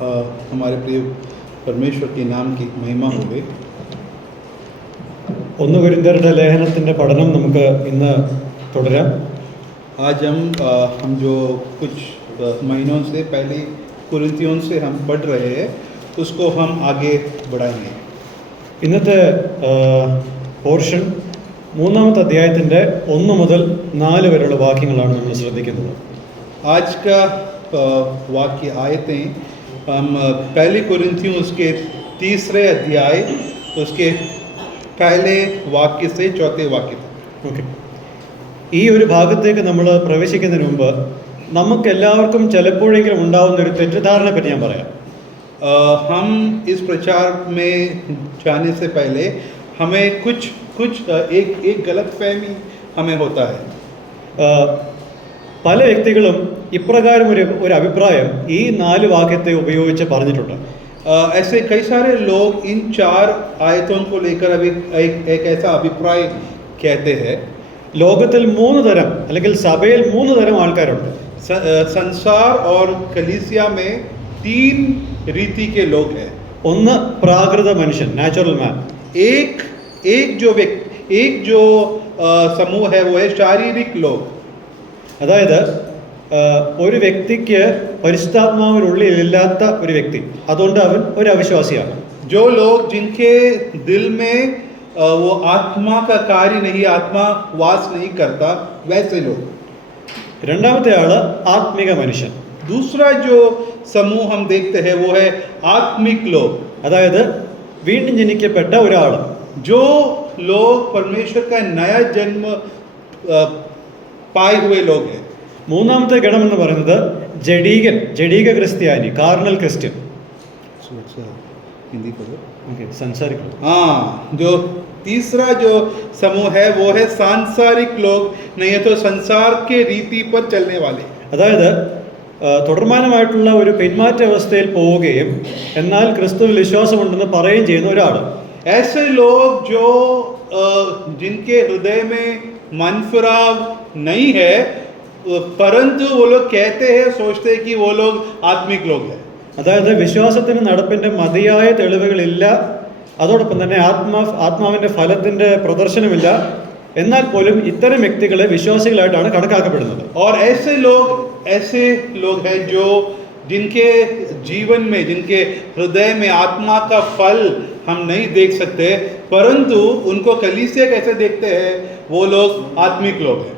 हमारे प्रिय परमेश्वर के नाम की महिमा हो गई। 1 കൊരിന്ത്യരുടെ ലേഖനത്തിൻ്റെ പഠനം നമുക്ക് ഇന്ന് തുടരാം. आज हम जो कुछ महीनों से पहले कुरिन्थियों से हम पढ़ रहे हैं उसको हम आगे बढ़ाएंगे. ഇന്നത്തെ പോർഷൻ 3-ാമത്തെ അധ്യായത്തിൻ്റെ 1 മുതൽ 4 വരെയുള്ള വാക്യങ്ങളാണ് നമ്മൾ ശ്രദ്ധിക്കുന്നത്. आज का वाक्य आयतें हम पहले कुरिन्थियों उसके 3 अध्याय उसके पहले वाक्य से 4 वाक्य तक. ഓക്കെ, ഈ ഒരു ഭാഗത്തേക്ക് നമ്മൾ പ്രവേശിക്കുന്നതിന് മുമ്പ് നമുക്കെല്ലാവർക്കും ചിലപ്പോഴെങ്കിലും ഉണ്ടാകുന്ന ഒരു തെറ്റിദ്ധാരണയെ പറ്റി ഞാൻ പറയാം. हम इस प्रचार में जाने से पहले हमें कुछ एक गलतफहमी हमें होता है. പല വ്യക്തികളും ഇപ്രകാരം ഒരു അഭിപ്രായം ഈ 4 വാക്യത്തെ ഉപയോഗിച്ച് പറഞ്ഞിട്ടുണ്ട്. ऐसे कई सारे लोग इन 4 आयतों को लेकर अभी एक ऐसा अभिप्राय कहते हैं. ലോകത്തിൽ 3 തരം അല്ലെങ്കിൽ സഭയിൽ 3 തരം ആൾക്കാരുണ്ട്. संसार और कलीसिया में 3 रीति के लोग हैं. ഒന്ന് പ്രാകൃത മനുഷ്യൻ, നാച്ചുറൽ മാൻ. एक जो समूह है वो है शारीरिक लोग. അതായത് ഒരു വ്യക്തിക്ക് പരിശുദ്ധാത്മാവിനുള്ളിൽ ഇല്ലാത്ത ഒരു വ്യക്തി, അതുകൊണ്ട് അവൻ ഒരു അവിശ്വാസിയാണ്. जो लोग जिनके दिल में वो आत्मा का कार्य नहीं, आत्मा वास नहीं करता, वैसे लोग. രണ്ടാമത്തെ ആള് ആത്മിക മനുഷ്യൻ. दूसरा जो समूह हम देखते हैं वो है आत्मिक लोग. അതായത് വീണ്ടും ജനിക്കപ്പെട്ട ഒരാൾ. जो लोग परमेश्वर का नया जन्म पाए हुए लोग हैं. മൂന്നാമത്തെ ഗണം എന്ന് പറയുന്നത് ജഡീക ക്രിസ്ത്യാനി, കാർണൽ ക്രിസ്ത്യൻ. हिंदी करो. संसारिक. हाँ, जो तीसरा जो समूह है वो है सांसारिक लोग, नहीं है तो संसार के रीति पर चलने वाले. അതായത് തുടർമാനമായിട്ടുള്ള ഒരു പിന്മാറ്റ അവസ്ഥയിൽ പോവുകയും എന്നാൽ ക്രിസ്തുവിൽ വിശ്വാസമുണ്ടെന്ന് പറയുകയും ചെയ്യുന്ന ഒരാൾ. ऐसे लोग जो जिनके हृदय में मन फिराव नहीं है, परंतु वो लोग कहते हैं, सोचते हैं कि वो लोग आत्मिक लोग हैं. അതായത് വിശ്വാസത്തിന് നടപ്പിൻ്റെ മതിയായ തെളിവുകളില്ല, അതോടൊപ്പം തന്നെ ആത്മാവിൻ്റെ ഫലത്തിൻ്റെ പ്രദർശനമില്ല, എന്നാൽ പോലും ഇത്തരം വ്യക്തികളെ വിശ്വാസികളായിട്ടാണ് കണക്കാക്കപ്പെടുന്നത്. और ऐसे लोग हैं जो जिनके जीवन में, जिनके हृदय में आत्मा का फल हम नहीं देख सकते, परंतु उनको कलीसिया कैसे देखते हैं, वो लोग आत्मिक लोग हैं.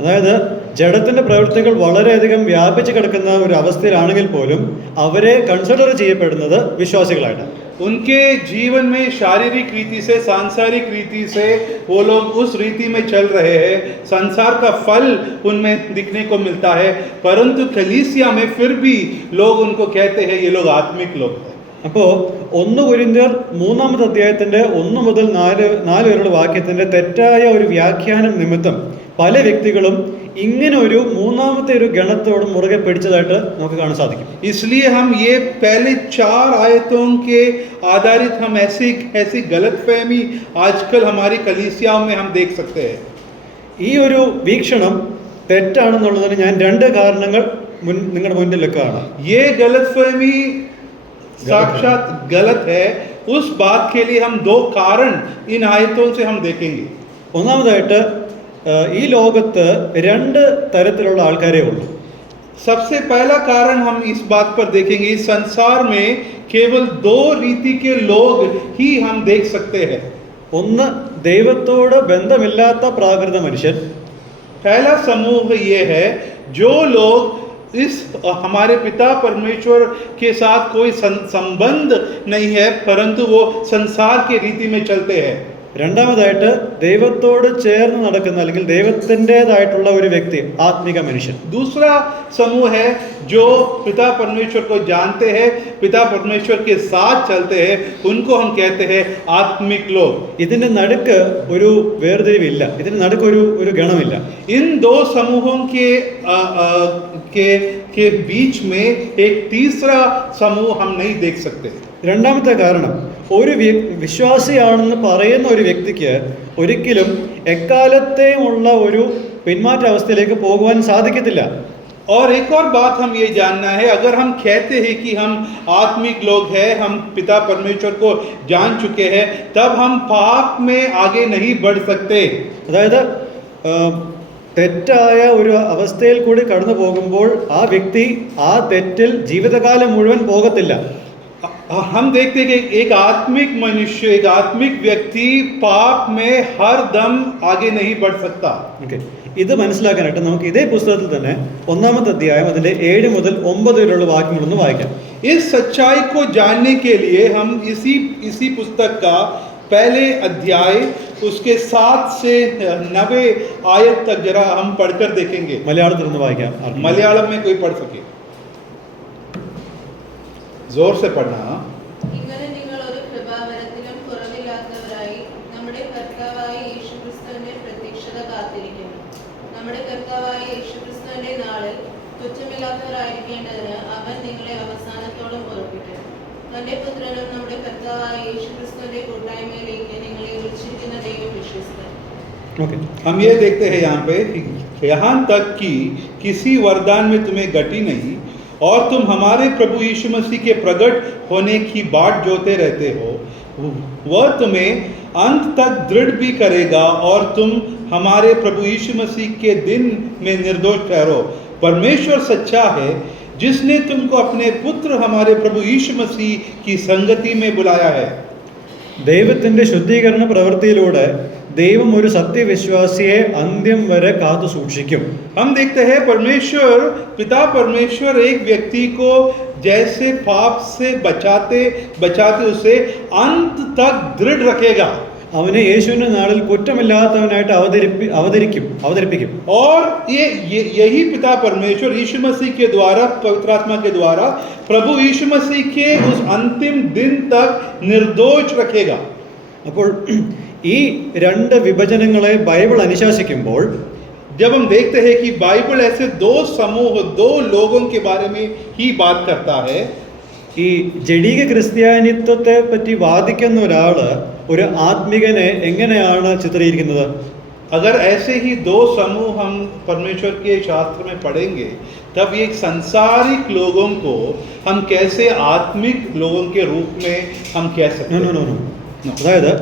അതായത് ജഡത്തിൻ്റെ പ്രവൃത്തികൾ വളരെയധികം വ്യാപിച്ചു കിടക്കുന്ന ഒരു അവസ്ഥയിലാണെങ്കിൽ പോലും അവരെ കൺസിഡർ ചെയ്യപ്പെടുന്നത് വിശ്വാസികളായിട്ടാണ്. उनके जीवन में शारीरिक रीति से, सांसारिक रीति से वो लोग उस रीति में चल रहे हैं, संसार का फल उनमें दिखने को मिलता है, परंतु कलीसिया में फिर भी लोग उनको कहते हैं ये लोग आत्मिक लोग हैं. അപ്പോൾ 1 കൊരിന്ത്യർ 3-ാമത്തെ അധ്യായത്തിൻ്റെ 1 മുതൽ 4 വരെയുള്ള വാക്യത്തിൻ്റെ തെറ്റായ ഒരു വ്യാഖ്യാനം നിമിത്തം പല വ്യക്തികളും ഇങ്ങനെ ഒരു 3-ാമത്തെ ഒരു ഗണത്തോട് മുറുകെ പിടിച്ചതായിട്ട് നമുക്ക് കാണാൻ സാധിക്കും. इसलिए हम ये पहले 4 आयतों के आधारित हम ऐसी गलतफहमी आजकल हमारी कलीसियाओं में हम देख सकते हैं. ഈ ഒരു വീക്ഷണം തെറ്റാണെന്നുള്ളതിന് ഞാൻ 2 കാരണങ്ങൾ നിങ്ങളുടെ മുന്നിൽ വെക്കുകയാണ്. ये गलतफहमी साक्षात गलत है. उस बात के लिए हम 2 कारण इन आयतों से हम देखेंगे. ഒന്നാമതായിട്ട് ഈ ലോകത്ത് 2 തരത്തിലുള്ള ആൾക്കാരേ ഉള്ളൂ. सबसे पहला कारण हम इस बात पर देखेंगे, इस संसार में केवल 2 रीति के लोग ही हम देख सकते हैं. ഒന്ന് ദൈവത്തോട് ബന്ധമില്ലാത്ത പ്രാകൃത മനുഷ്യൻ. पहला समूह ये है जो लोग इस हमारे पिता परमेश्वर के साथ कोई संबंध नहीं है, परंतु वो संसार के रीति में चलते हैं. രണ്ടാമതായിട്ട് ദൈവത്തോട് ചേർന്ന് നടക്കുന്ന അല്ലെങ്കിൽ ദൈവത്തിൻ്റെതായിട്ടുള്ള ഒരു വ്യക്തി, ആത്മിക മനുഷ്യൻ. दूसरा समूह है जो पिता परमेश्वर को जानते हैं, पिता परमेश्वर के साथ चलते हैं, उनको हम कहते हैं आत्मिक लोग. ഇതിന്റെ നടുക്ക് ഒരു വേർതിരിവില്ല, ഇതിന്റെ നടുക്ക് ഒരു ഗണമില്ല. इन 2 समूहों के बीच में एक तीसरा समूह हम नहीं देख सकते. രണ്ടാമത്തെ കാരണം, ഒരു വിശ്വാസിയാണെന്ന് പറയുന്ന ഒരു വ്യക്തിക്ക് ഒരിക്കലും എക്കാലത്തെയുമുള്ള ഒരു പിന്മാറ്റ അവസ്ഥയിലേക്ക് പോകുവാൻ സാധിക്കത്തില്ല. और एक और बात हम ये जानना है, अगर हम कहते हैं कि हम आत्मिक लोग हैं, हम पिता परमेश्वर को जान चुके हैं, तब हम पाप में आगे नहीं बढ़ सकते। അതായത് തെറ്റായ ഒരു അവസ്ഥയിൽ കൂടി കടന്നു പോകുമ്പോൾ ആ വ്യക്തി ആ തെറ്റിൽ ജീവിതകാലം മുഴുവൻ പോകത്തില്ല. हम देखते हैं कि एक आत्मिक मनुष्य, एक आत्मिक व्यक्ति पाप में हर दम आगे नहीं बढ़ सकता। ഓക്കെ, ഇത് മനസ്സിലാക്കാനായിട്ട് നമുക്ക് ഇതേ പുസ്തകത്തിൽ തന്നെ 1-ാമത്തെ അധ്യായം അതിന്റെ 7 മുതൽ 9 വരെയുള്ള വാക്യങ്ങളൊന്ന് വായിക്കാം. इस सच्चाई को जानने के लिए हम इसी पुस्तक का पहले अध्याय उसके 7 से 9 आयत तक जरा हम पढ़कर देखेंगे. മലയാളത്തിൽ ഒന്ന് വായിക്കാം. मलयालम में कोई पढ़ सके, जोर से पढ़ना. ഇങ്ങനെ നിങ്ങൾ ഒരു കൃപാവരത്തിലും കുറവില്ലാത്തവരായി നമ്മുടെ കർത്താവായ യേശുക്രിസ്തുവിന്റെ പ്രത്യക്ഷത കാത്തിരിക്കുന്നു. നമ്മുടെ കർത്താവായ യേശുക്രിസ്തുവിന്റെ നാളിൽ തുച്ഛമില്ലാത്തവരായിരിക്കേണ്ടതിന് അവൻ നിങ്ങളെ അവസാനത്തോളം ഉറപ്പിക്കും. തന്റെ പുത്രനും നമ്മുടെ കർത്താവായ യേശുക്രിസ്തുവിന്റെ കൂട്ടായ്മയിലേക്ക് നിങ്ങളെ വിളിച്ചിരിക്കുന്ന ദൈവം വിശ്വസ്തൻ. ഓക്കെ, हम ये देखते हैं यहाँ पे, यहाँ तक कि किसी वरदान में तुम्हें गति नहीं और तुम हमारे प्रभु यीशु मसीह के प्रकट होने की बाट जोते रहते हो, वह तुम्हें अंत तक दृढ़ भी करेगा और तुम हमारे प्रभु यीशु मसीह के दिन में निर्दोष ठहरो. परमेश्वर सच्चा है जिसने तुमको अपने पुत्र हमारे प्रभु यीशु मसीह की संगति में बुलाया है. ദൈവത്തിന്റെ ശുദ്ധീകരണ പ്രവൃത്തിയിലൂടെ ദൈവം ഒരു സത്യവിശ്വാസിയെ അന്ത്യം വരെ കാത്തു സൂക്ഷിക്കും. हम देखते हैं पिता परमेश्वर एक व्यक्ति को जैसे पाप से बचाते उसे अंत तक दृढ़ रखेगा. അവനെ യേശുവിന്റെ നാളിൽ കുറ്റമില്ലാത്തവനായിട്ട് അവതരിപ്പിക്കും. और यही पिता परमेश्वर यीशु मसीह के द्वारा, पवित्र आत्मा के द्वारा प्रभु यीशु मसीह के उस अंतिम दिन तक निर्दोष रखेगा. അപ്പോൾ ഈ രണ്ട് വിഭജനങ്ങളെ ബൈബിൾ അനുശാസിക്കുമ്പോൾ जब हम देखते हैं कि बाइबल ऐसे दो समूह, दो लोगों के बारे में ही बात करता है. ഈ ജഡീക ക്രിസ്ത്യാനിത്വത്തെ പറ്റി വാദിക്കുന്ന ഒരാള് ഒരു ആത്മികനെ എങ്ങനെയാണ് ചിത്രീകരിക്കുന്നത്? अगर ऐसे ही दो समूह हम परमेश्वर के शास्त्र में पढ़ेंगे, तब ये संसारिक लोगों को हम कैसे आत्मिक लोगों के रूप में हम कह सकते हैं? No. അതായത്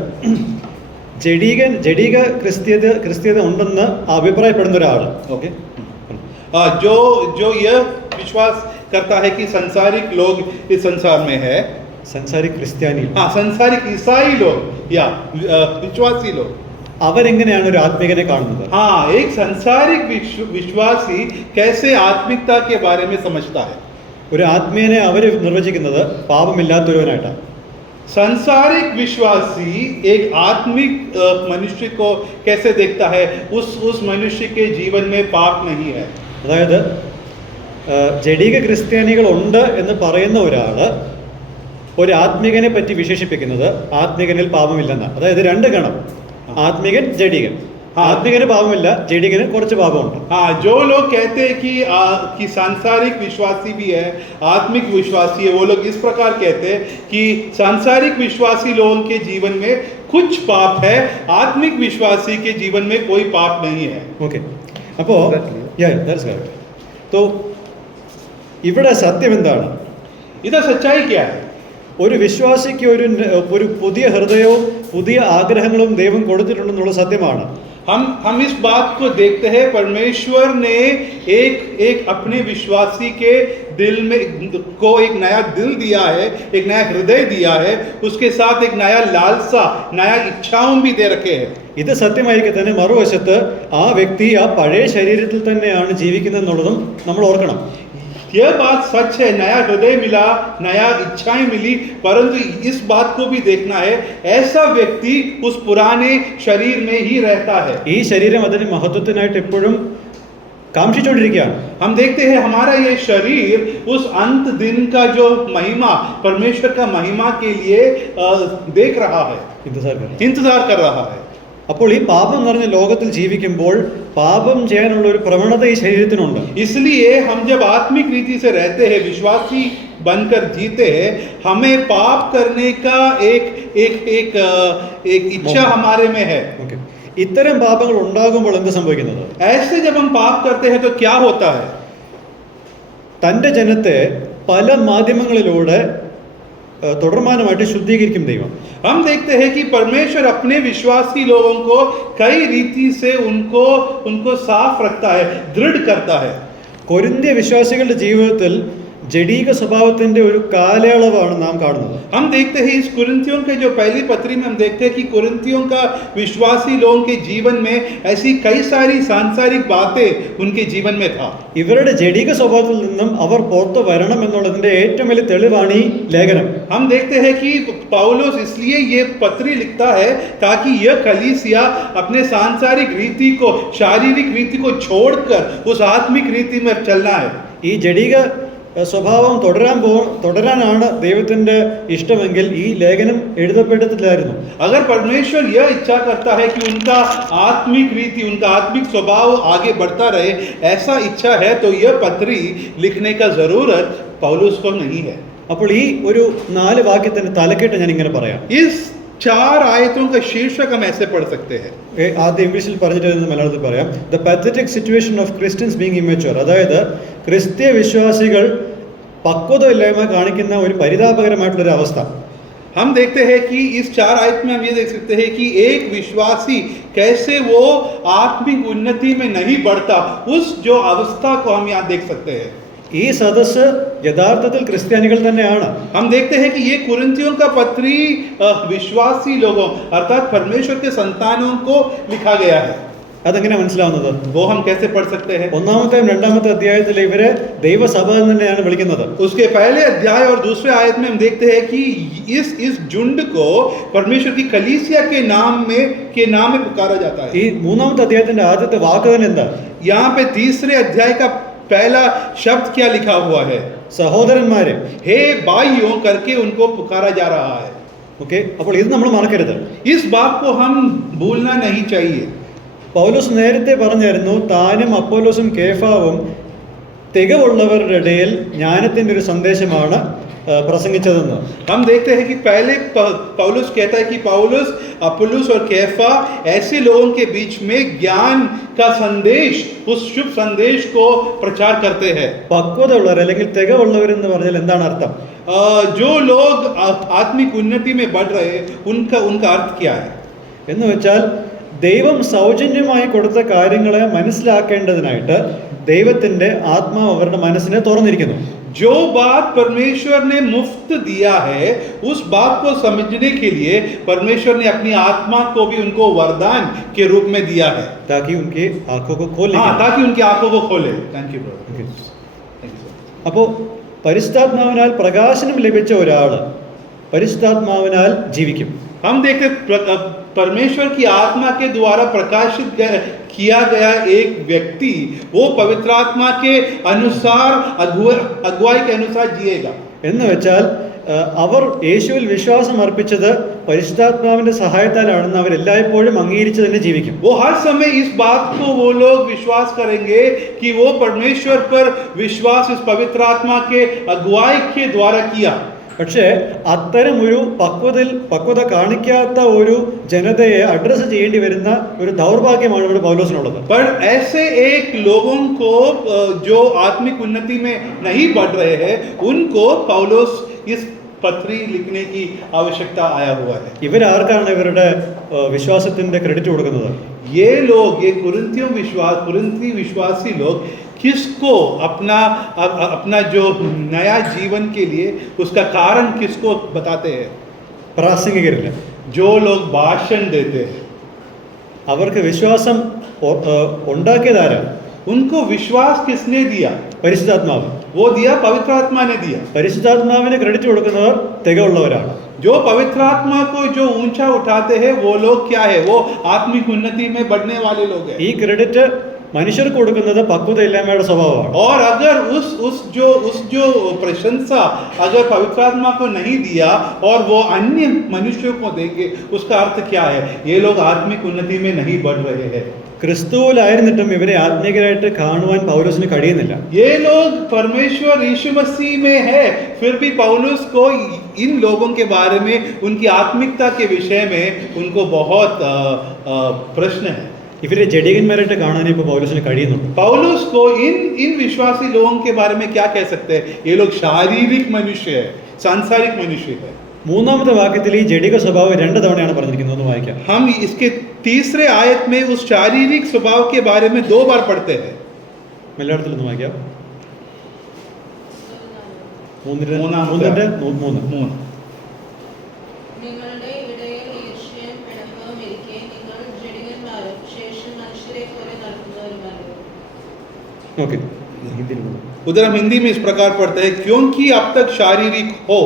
ജഡീക ക്രിസ്ത്യത ഉണ്ടെന്ന് അഭിപ്രായപ്പെടുന്ന ഒരാൾ, ഓക്കെ, जो यह विश्वास करता है कि संसारिक लोग इस संसार में है, സംസാരിക് ക്രിസ്ത്യാനി, संसारिक ईसाई लोग या विश्वासी लोग, അവരെങ്ങനെയാണ് ഒരു ആത്മികനെ കാണുന്നത്? एक संसारिक विश्वासी कैसे आत्मिकता के बारे में समझता है? ഒരു ആത്മീയനെ അവർ നിർവചിക്കുന്നത് പാപമില്ലാത്തൊരുവനായിട്ടാണ്. संसारिक विश्वासी एक आत्मिक मनुष्य को कैसे देखता है? उस मनुष्य के जीवन में पाप नहीं है. അതായത് ജഡീക ക്രിസ്ത്യാനികൾ ഉണ്ട് എന്ന് പറയുന്ന ഒരാള് ഒരു ആത്മികനെ പറ്റി വിശേഷിപ്പിക്കുന്നത് ആത്മികനിൽ പാപമില്ലെന്ന്. അതായത് രണ്ട് ഗണം, ആത്മികൻ, ജഡീകൻ. ആത്മികന് പാപമില്ല, ജഡീകന് കുറച്ച് പാപമുണ്ട്. जो लोग कहते हैं कि सांसारिक विश्वासी भी है, आत्मिक विश्वासी है, वो लोग इस प्रकार कहते हैं कि सांसारिक विश्वासी लोगों के जीवन में कुछ पाप है, आत्मिक विश्वासी के जीवन में कोई पाप नहीं है. ഓക്കെ, അപ്പോൾ ഇവിടെ സത്യം എന്താണ്? इधर सच्चाई क्या है? ഒരു വിശ്വാസിക്ക് ഒരു പുതിയ ഹൃദയവും പുതിയ ആഗ്രഹങ്ങളും ദൈവം കൊടുത്തിട്ടുണ്ടെന്നുള്ള സത്യമാണ്. हम इस बात को देखते हैं, परमेश्वर ने एक अपने विश्वासी के दिल में को एक नया दिल दिया है, एक नया हृदय दिया है, उसके साथ एक नया लालसा, नया इच्छाओं भी दे रखे हैं. ഇത് സത്യമായിരിക്കെ തന്നെ മറുവശത്ത് ആ വ്യക്തി ആ പഴയ ശരീരത്തിൽ തന്നെയാണ് ജീവിക്കുന്നതെന്നുള്ളതും നമ്മൾ ഓർക്കണം. यह बात सच है, नया हृदय मिला, नया इच्छाएं मिली, परंतु इस बात को भी देखना है, ऐसा व्यक्ति उस पुराने शरीर में ही रहता है. ഈ ശരീരം അതിന്റെ മഹത്വത്തിനായിട്ട് എപ്പോഴും കാംക്ഷിച്ചുകൊണ്ടിരിക്കുകയാണ്. हम देखते हैं हमारा ये शरीर उस अंत दिन का जो महिमा, परमेश्वर का महिमा के लिए देख रहा है, इंतजार कर रहा है. അപ്പോൾ ഈ പാപം നിറഞ്ഞ ലോകത്തിൽ ജീവിക്കുമ്പോൾ പാപം ചെയ്യാനുള്ള ഒരു പ്രവണത ഈ ശരീരത്തിനുണ്ട്. इसलिए हम जब आत्मिक रीति से रहते हैं, विश्वासी बनकर जीते हैं, हमें पाप करने का एक इच्छा हमारे में है. ഇത്തരം പാപങ്ങൾ ഉണ്ടാകുമ്പോൾ എന്ത് സംഭവിക്കുന്നത്? ऐसे जब हम पाप करते हैं तो क्या होता है? തൻ്റെ ജനത്തെ പല മാധ്യമങ്ങളിലൂടെ തുടർമാനമായിട്ട് ശുദ്ധീകരിക്കും ദൈവം. हम देखते हैं कि परमेश्वर अपने विश्वासी लोगों को कई रीति से उनको साफ रखता है, दृढ़ करता है. കൊരിന്ത്യ വിശ്വാസികളുടെ ജീവിതത്തിൽ ജഡീക സ്വഭാവത്തിന്റെ ഒരു കാലയളവാണ് നാം കാണുന്നത്. हम देखते हैं इस कुरिन्थियों के जो पहली पत्री में हम देखते हैं कि कुरिन्थियों का विश्वासी लोगों के जीवन में ऐसी कई सारी सांसारिक बातें उनके जीवन में था. ഇവരുടെ ജഡീക സ്വഭാവത്തിൽ നിന്നും അവർ പുറത്തു വരണം എന്നുള്ളതിന്റെ ഏറ്റവും വലിയ തെളിവാണ് ഈ ലേഖനം. हम देखते हैं कि पौलुस इसलिए ये पत्री लिखता है ताकि यह कलीसिया अपने सांसारिक रीति को, शारीरिक रीति को छोड़कर उस आत्मिक रीति में चलना है. ഈ ജഡീക സ്വഭാവം തുടരാനാണ് ദൈവത്തിന്റെ ഇഷ്ടമെങ്കിൽ ഈ ലേഖനം എഴുതപ്പെട്ടില്ലായിരുന്നു. अगर परमेश्वर यह इच्छा करता है कि उनका आत्मिक रीति, उनका आत्मिक स्वभाव आगे बढ़ता रहे, ऐसा इच्छा है तो यह पत्री लिखने का जरूरत पौलुस को नहीं है. അപ്പോൾ ഈ ഒരു 4 വാക്യത്തിന്റെ തലക്കെട്ട് ഞാൻ ഇങ്ങനെ പറയാം. इस 4 आयतों का शीर्षक हम ऐसे पढ़ सकते हैं. ആദ്യം ഇംഗ്ലീഷിൽ പറഞ്ഞിട്ട് മലയാളത്തിൽ പറയാം. The pathetic situation of Christians being immature. അതായത് ക്രിസ്ത്യ വിശ്വാസികൾ പക്വതയില്ലായ്മ കാണിക്കുന്ന ഒരു പരിതാപകരമായിട്ടുള്ളൊരു അവസ്ഥ. हम देखते हैं कि इस 4 आयत में हम ये देख सकते हैं कि एक विश्वासी कैसे वो आत्मिक उन्नति में नहीं बढ़ता, उस जो अवस्था को हम यहाँ देख सकते हैं. ഈ സദസ്സ് യഥാർത്ഥത്തിൽ ക്രിസ്ത്യാനികൾ തന്നെയാണ്. हम देखते हैं कि ये कुरिन्थियों का पत्री विश्वासी लोगों अर्थात परमेश्वर के संतानों को लिखा गया है. അതെങ്ങനെ മനസ്സിലാവുന്നത്? वो हम कैसे पढ़ सकते हैं? ഒന്നാമത്തെയും രണ്ടാമത്തെ അധ്യായത്തിൽ ഇവരെ ദൈവസഭ എന്ന് തന്നെയാണ് വിളിക്കുന്നത്. उसके पहले अध्याय और दूसरे आयत में हम देखते हैं कि इस झुंड को परमेश्वर की कलीसिया के नाम में पुकारा जाता है. ഈ മൂന്നാമത്തെ അധ്യായത്തിന്റെ ആദ്യത്തെ വാക്ക് തന്നെ എന്താ? यहाँ पे तीसरे अध्याय का पहला शब्द क्या लिखा हुआ है? സഹോദരന്മാരെ, हे भाइयों करके उनको पुकारा जा रहा है. ഓക്കെ, അപ്പോൾ ഇത് നമ്മൾ മറക്കരുത്. इस बात को हम भूलना नहीं चाहिए. പൗലോസ് നേരത്തെ പറഞ്ഞിരുന്നു താനും അപ്പോലോസും കേഫാവും തികവുള്ളവരുടെ ഇടയിൽ ജ്ഞാനത്തിന്റെ ഒരു സന്ദേശമാണ് പ്രസംഗിച്ചതെന്ന്. हम देखते हैं कि पहले पौलुस कहता है कि पौलुस, अपुल्लोस और कैफा ऐसे लोगों के बीच में ज्ञान का संदेश, उस शुभ संदेश को प्रचार करते हैं. പക്വതയുള്ളവർ അല്ലെങ്കിൽ തികവുള്ളവർ എന്ന് പറഞ്ഞാൽ എന്താണ് അർത്ഥം? जो लोग आत्मिक उन्नति में बढ़ रहे हैं उनका अर्थ क्या है? എന്ന് വെച്ചാൽ ദൈവം സൗജന്യമായി കൊടുത്ത കാര്യങ്ങളെ മനസ്സിലാക്കേണ്ടതിനായിട്ട് ദൈവത്തിന്റെ ആത്മാവ് അവരുടെ മനസ്സിനെ തുറന്നിരിക്കുന്നു. जो बात परमेश्वर ने मुफ्त दिया है उस बात को समझने के लिए परमेश्वर ने अपनी आत्मा को भी उनको वरदान के रूप में दिया है, ताकि उनकी आंखों को खोले. ताकि उनकी आंखों को खोले. Thank you brother. അപ്പോൾ പരിശുദ്ധാത്മാവിനാൽ പ്രകാശനം ലഭിച്ച ഒരാൾ പരിശുദ്ധാത്മാവിനാൽ ജീവിക്കും. हम देखते परमेश्वर की आत्मा के द्वारा प्रकाशित किया गया एक व्यक्ति वो पवित्र आत्मा के अनुसार अगुवाई के अनुसार जिएगा. എന്ന് വെച്ചാൽ അവർ യേശുവിൽ വിശ്വാസം അർപ്പിച്ചത് പരിശുദ്ധാത്മാവിന്റെ സഹായത്താലാണെന്ന് അവരെല്ലായ്പ്പോഴും അംഗീകരിച്ച് തന്നെ ജീവിക്കും. वो हर समय इस बात को वो लोग विश्वास करेंगे कि वो परमेश्वर पर विश्वास इस पवित्र आत्मा के अगुवाई के द्वारा किया. പക്ഷേ അത്തരം ഒരു പക്വത കാണിക്കാത്ത ഒരു ജനതയെ അഡ്രസ്സ് ചെയ്യേണ്ടി വരുന്ന ഒരു ദൗർഭാഗ്യമാണ് ഇവിടെ പൗലോസിനുള്ളത്. पर ऐसे एक लोगों को जो आत्मिक उन्नति में नहीं बढ़ रहे हैं उनको पौलोस इस पत्री लिखने की आवश्यकता आया हुआ है. ഇവരാർക്കാണ് ഇവരുടെ വിശ്വാസത്തിന്റെ ക്രെഡിറ്റ് കൊടുക്കുന്നത്? ये लोग, ये कुरिन्थी विश्वासी लोग किसको अपना जो नया जीवन के लिए उसका कारण किसको बताते हैं? പ്രാസംഗികരില്ല. जो लोग भाषण देते हैं. അവർക്ക് വിശ്വാസം ഉണ്ടാക്കിയതാരാ? उनको विश्वास किसने दिया? പരിശുദ്ധാത്മാവ്. वो दिया, पवित्र आत्मा ने दिया. പരിശുദ്ധാത്മാവിന് ക്രെഡിറ്റ് കൊടുക്കുന്നവർ തികവുള്ളവരാണ്. जो पवित्र आत्मा को जो ऊंचा उठाते हैं वो लोग क्या है? वो आत्मिक उन्नति में बढ़ने वाले लोग हैं. ഈ ക്രെഡിറ്റ് മനുഷ്യർക്ക് കൊടുക്കുന്നത് പക്വതയില്ലായ്മയുടെ സ്വഭാവമാണ്. और अगर उस जो प्रशंसा अगर पवित्र आत्मा को नहीं दिया और वो अन्य मनुष्यों को देंगे, उसका अर्थ क्या है? ये लोग आत्मिक उन्नति में नहीं बढ़ रहे हैं. ക്രിസ്തുവിലായിരുന്നിട്ടും ഇവരെ ആത്മീയരായിട്ട് കാണുവാൻ പൗലോസിന് കഴിയുന്നില്ല. ये लोग परमेश्वर यीशु मसीह में है, फिर भी पौलुस को इन लोगों के बारे में, उनकी आत्मिकता के विषय में उनको बहुत प्रश्न है. ഇവരെ ജഡികന്മാരായിട്ട് കാണാനേ ഇപ്പോൾ പൗലോസിന് കഴിയുന്നുള്ളൂ. पौलुस को इन विश्वासी लोगों के बारे में क्या कह सकते हैं? ये लोग शारीरिक मनुष्य है, सांसारिक मनुष्य है. മൂന്നാമത്തെ വാക്യത്തിൽ ഈ ജഡിക സ്വഭാവം 2 തവണയാണ് പറഞ്ഞിരിക്കുന്നത്. ഒന്ന് വായിക്കാം. हम इसके तीसरे आयत में उस शारीरिक स्वभाव के बारे में 2 बार पढ़ते हैं. മലയാളത്തിൽ ഒന്ന് വായിക്കാം. 3:3 നിങ്ങളുടെ ഇടയിൽ ഈർഷ്യയും പിണക്കവും ഇരിക്കെ നിങ്ങൾ ജഡികന്മാരും ശേഷം മനുഷ്യരെ പോലെ നടക്കുന്നവരുമല്ലോ. ഓക്കെ. उधर हम हिंदी में इस प्रकार पढ़ते हैं, क्योंकि अब तक शारीरिक हो,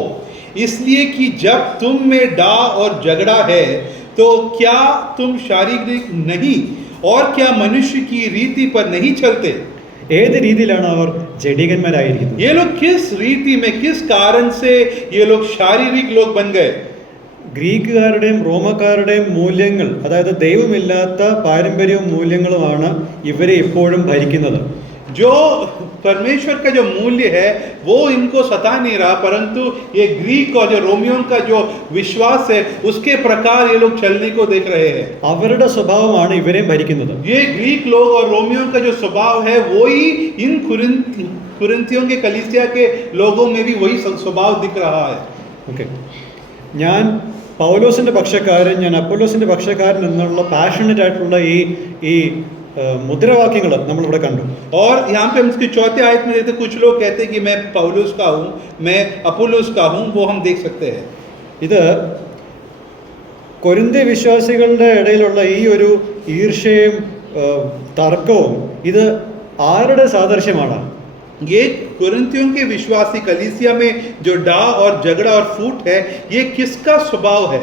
इसलिए कि जब तुम में डा और झगड़ा है तो क्या तुम शारीरिक नहीं और क्या मनुष्य की रीति पर नहीं चलते? ഏത് രീതിയിലാണ് അവർ ജഡികന്മാരായിരിക്കുന്നത്? ये लोग किस रीति में, किस कारण से ये लोग शारीरिक लोग बन गए? ഗ്രീക്കുകാരുടെയും റോമക്കാരുടെയും മൂല്യങ്ങൾ, അതായത് ദൈവമില്ലാത്ത പാരമ്പര്യവും മൂല്യങ്ങളുമാണ് ഇവരെ ഇപ്പോഴും ഭരിക്കുന്നത്. जो परमेश्वर का जो मूल्य है वो इनको सता नहीं रहा, परंतु ये ग्रीक और जो रोमियों का जो विश्वास है उसके प्रकार ये लोग चलने को देख रहे हैं. അവരുടെ സ്വഭാവമാണ് ഇവരെയും ഭരിക്കുന്നത്. ये ग्रीक लोग और रोमियों का जो स्वभाव है वही इन कुरिन्थियों के कलीसिया के लोगों में भी वही स्वभाव दिख रहा है. ഓക്കെ. ഞാൻ പൗലോസിന്റെ പക്ഷക്കാരൻ, ഞാൻ അപ്പോലോസിന്റെ പക്ഷക്കാരൻ എന്നുള്ള പാഷനറ്റ് ആയിട്ടുള്ള ഈ മുദ്രാവാക്യങ്ങൾ നമ്മളിവിടെ കണ്ടു. और यहाँ पे हम इसके चौथे आयत में देखते, कुछ लोग कहते हैं कि मैं पौलुस का हूँ, मैं अपोलोस का हूँ, वो हम देख सकते हैं. ഇത് കൊരിന്ത്യ വിശ്വാസികളുടെ ഇടയിലുള്ള ഈ ഒരു ഈർഷ്യയും തർക്കവും ഇത് ആരുടെ സാദൃശ്യമാണ്? ये कुरिन्थियों के विश्वासी कलीसिया में जो डा और झगड़ा और फूट है, ये किसका स्वभाव है?